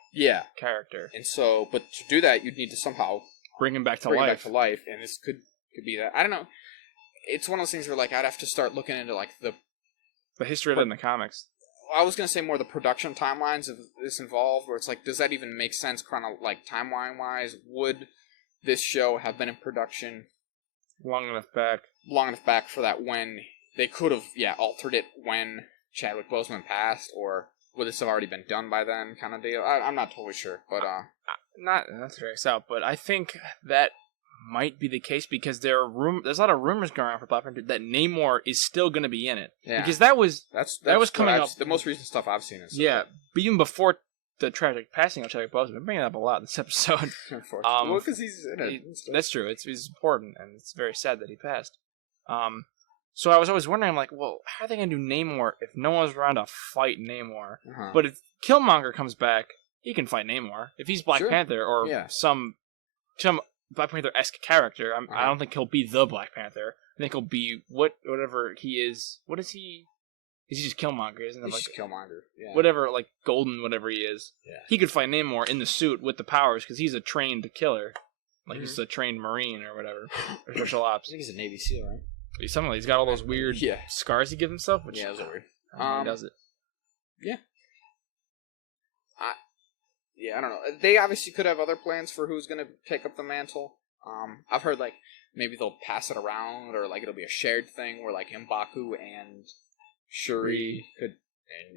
character. And so, but to do that, you'd need to somehow bring him back to life, and this could be that. I don't know. It's one of those things where, like, I'd have to start looking into, like, the history of it in the comics. I was going to say more the production timelines of this involved, where it's like, does that even make sense, timeline-wise? Would this show have been in production long enough back for that when they could have, altered it when Chadwick Boseman passed, or would this have already been done by then, kind of deal? I'm not totally sure, but not to drag us out, but I think that might be the case because there's a lot of rumors going around for Black Panther that Namor is still going to be in it. Yeah, because that was coming up. The most recent stuff I've seen is but even before the tragic passing of Chadwick Boseman, I'm bringing it up a lot in this episode. Well, because he's in it. That's true. It's important, and it's very sad that he passed. So I was always wondering, like, well, how are they going to do Namor if no one's around to fight Namor? Uh-huh. But if Killmonger comes back, he can fight Namor. If he's Black Panther or some Black Panther-esque character, I don't think he'll be the Black Panther. I think he'll be whatever he is. What is he? Is he just Killmonger? Isn't it he's like just Killmonger? Yeah. Whatever, like golden, whatever he is. Yeah. He could fight Namor in the suit with the powers because he's a trained killer. Like he's a trained Marine or whatever, or special ops. I think he's a Navy SEAL, right? He's got all those weird scars he gives himself. Which, those are weird. He does it. Yeah. I don't know. They obviously could have other plans for who's going to take up the mantle. I've heard, like, maybe they'll pass it around, or, like, it'll be a shared thing where, like, M'Baku and Shuri could,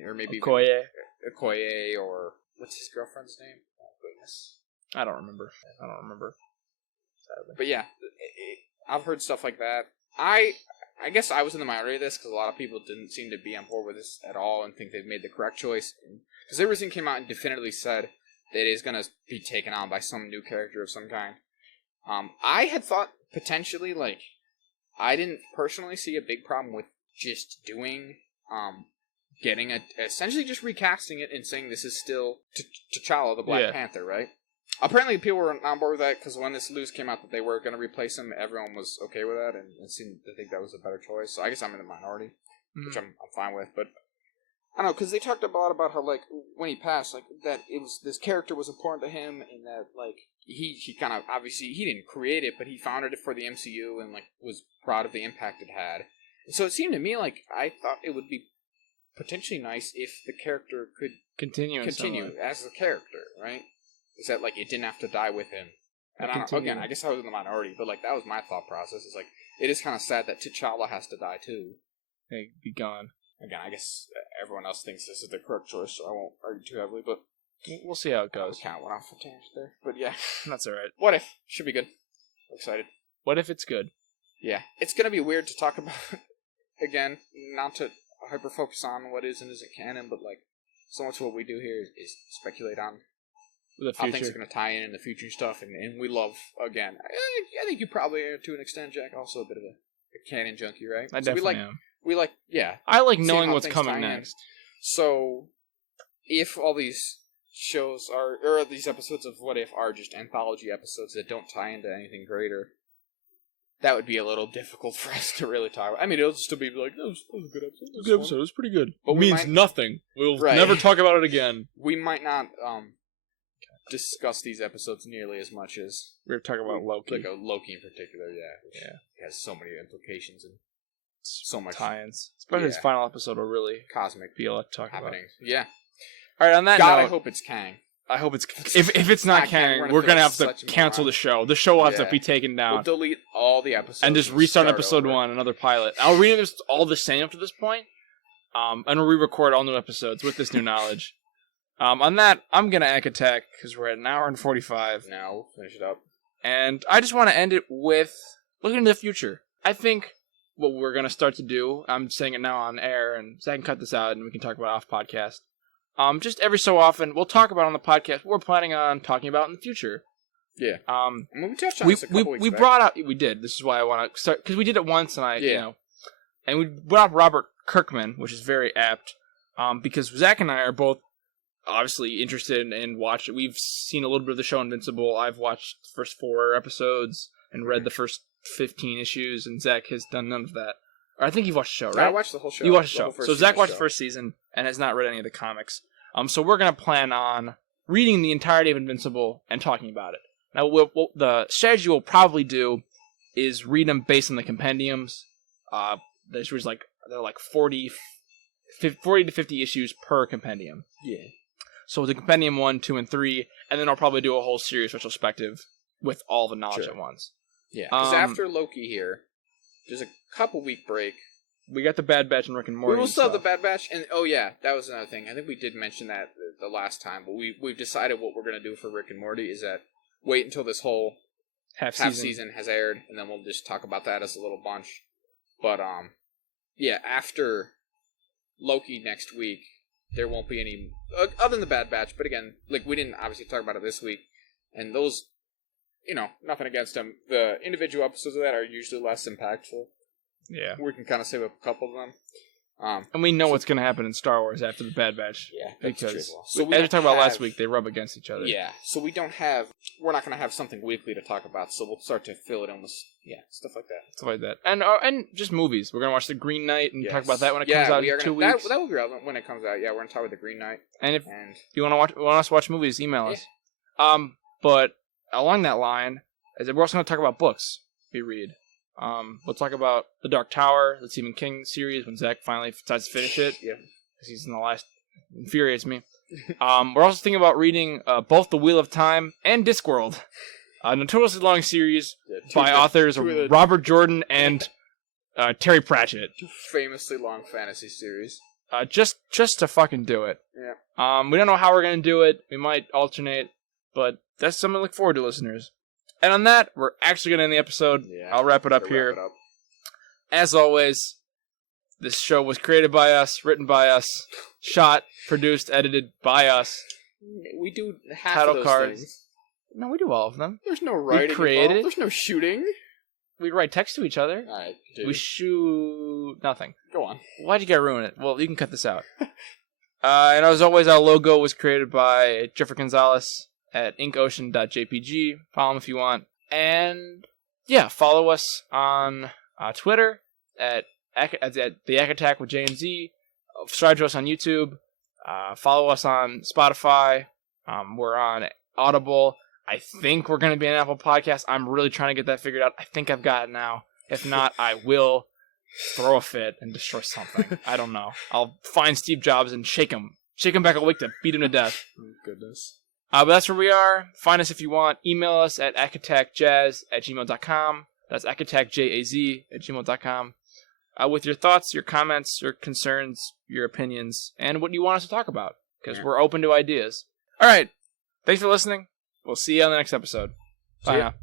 or maybe Okoye, or what's his girlfriend's name? Oh, goodness. I don't remember. Sadly. But yeah, I've heard stuff like that. I guess I was in the minority of this because a lot of people didn't seem to be on board with this at all and think they've made the correct choice. Because everything came out and definitively said that it is going to be taken on by some new character of some kind. I had thought potentially, like, I didn't personally see a big problem with just doing essentially just recasting it and saying this is still T'Challa, the Black Yeah. Panther, right? Apparently, people were on board with that because when this news came out that they were going to replace him, everyone was okay with that and seemed to think that was a better choice. So I guess I'm in the minority, which I'm fine with. But I don't know, because they talked a lot about how, like, when he passed, like, that this character was important to him and that, like, he kind of, obviously, he didn't create it, but he founded it for the MCU and, like, was proud of the impact it had. And so it seemed to me like I thought it would be potentially nice if the character could continue as a character, right? Is that, like, it didn't have to die with him. And again, I guess I was in the minority, but, like, that was my thought process. It's like, it is kind of sad that T'Challa has to die, too. Hey, be gone. Again, I guess everyone else thinks this is the correct choice, so I won't argue too heavily, but... We'll see how it goes. Kind of went off a tangent there, but yeah. That's alright. What if? Should be good. I'm excited. What if it's good? Yeah. It's gonna be weird to talk about, again, not to hyper-focus on what is and isn't canon, but, like, so much of what we do here is speculate on The future. how things are going to tie in the future stuff, and we love, again, I think you probably are to an extent, Jack, also a bit of a canon junkie, right? I definitely am. We like, yeah. I like seeing knowing how what's things coming tie in. next. So, if all these shows are, or these episodes of What If are just anthology episodes that don't tie into anything greater, that would be a little difficult for us to really talk about. I mean, it'll still be like, that was a good episode. It was a good episode. It was pretty good. But it we means might- nothing. We'll Right. never talk about it again. We might not discuss these episodes nearly as much as We were talking about Loki. like Loki in particular, which Yeah. has so many implications and so much tie-ins. Especially his Yeah. final episode will really cosmic be a lot to talk about. happenings. Yeah. All right, on that God, I note, hope it's Kang. I hope it's... If it's not not Kang, Kang, we're we're gonna going to feel have to such a cancel moron. the show. The show will have to Yeah. be taken down. We'll delete all the episodes And just restart start episode over. 1, another pilot. I'll read this all the same up to this point, and we'll re-record all new episodes with this new knowledge. On that, I'm going to Egg Attack, because we're at an hour and 45. Now we'll finish it up. And I just want to end it with looking into the future. I think what we're going to start to do, I'm saying it now on air, and Zach can cut this out and we can talk about it off podcast. Just every so often, we'll talk about on the podcast what we're planning on talking about in the future. Yeah. I mean, we touched on We this a couple weeks back. brought up, we did. This is why I want to start, because we did it once, and and we brought up Robert Kirkman, which is very apt, because Zach and I are both obviously interested in watching. We've seen a little bit of the show Invincible. I've watched the first 4 episodes and read the first 15 issues, and Zach has done none of that. Or I think you've watched the show, right? I watched the whole show. You watched the whole show. first So season Zach watched show. the first season and has not read any of the comics. So we're going to plan on reading the entirety of Invincible and talking about it. Now, the strategy we'll probably do is read them based on the compendiums. There's they're like 40 to 50 issues per compendium. Yeah. So the compendium 1, 2, and 3, and then I'll probably do a whole series retrospective with all the knowledge Sure. at once. Yeah, because after Loki here, there's a couple week break. We got the Bad Batch and Rick and Morty. We will still have the stuff. Bad Batch, and oh yeah, that was another thing. I think we did mention that the last time, but we've decided what we're going to do for Rick and Morty is that wait until this whole half season has aired, and then we'll just talk about that as a little bunch. But yeah, after Loki next week, there won't be any other than the Bad Batch. But again, like we didn't obviously talk about it this week, and those, nothing against them. The individual episodes of that are usually less impactful. Yeah. We can kind of save up a couple of them. And we know what's going to happen in Star Wars after the Bad Batch. Yeah, that's true. Because, So as we talked about last week, they rub against each other. Yeah, so we're not going to have something weekly to talk about, so we'll start to fill it in with, stuff like that. Stuff like that. And just movies. We're going to watch The Green Knight and talk about that when it comes out in 2 weeks. That will be relevant when it comes out. Yeah, we're going to talk about The Green Knight. And if you want us to watch movies, email us. But along that line, we're also going to talk about books we read. We'll talk about The Dark Tower, the Stephen King series, when Zach finally decides to finish it. Yeah. Because he's in the last... Infuriates me. We're also thinking about reading both The Wheel of Time and Discworld. A notoriously long series by authors Robert Jordan and Terry Pratchett. Two famously long fantasy series. Just to fucking do it. Yeah. We don't know how we're going to do it. We might alternate. But that's something to look forward to, listeners. And on that, we're actually going to end the episode. Yeah, I'll wrap it up here. Wrap it up. As always, this show was created by us, written by us, shot, produced, edited by us. We do half Title of those cards. things. No, we do all of them. There's no writing created involved. it. There's no shooting. we write text to each other. All right. We shoot nothing. Go on. Why'd you gotta ruin it? Well, you can cut this out. And as always, our logo was created by Jeffrey Gonzalez at inkocean.jpg. Follow him if you want. And yeah, follow us on Twitter at the Ack Attack with J and Z. Subscribe to us on YouTube. Follow us on Spotify. We're on Audible. I think we're going to be on Apple Podcasts. I'm really trying to get that figured out. I think I've got it now. If not, I will throw a fit and destroy something. I don't know. I'll find Steve Jobs and shake him back awake to beat him to death. Oh, goodness. But that's where we are. Find us if you want. Email us at ackattackjazz@gmail.com. That's ackattackjaz@gmail.com. With your thoughts, your comments, your concerns, your opinions, and what you want us to talk about. Because we're open to ideas. All right. Thanks for listening. We'll see you on the next episode. Bye now.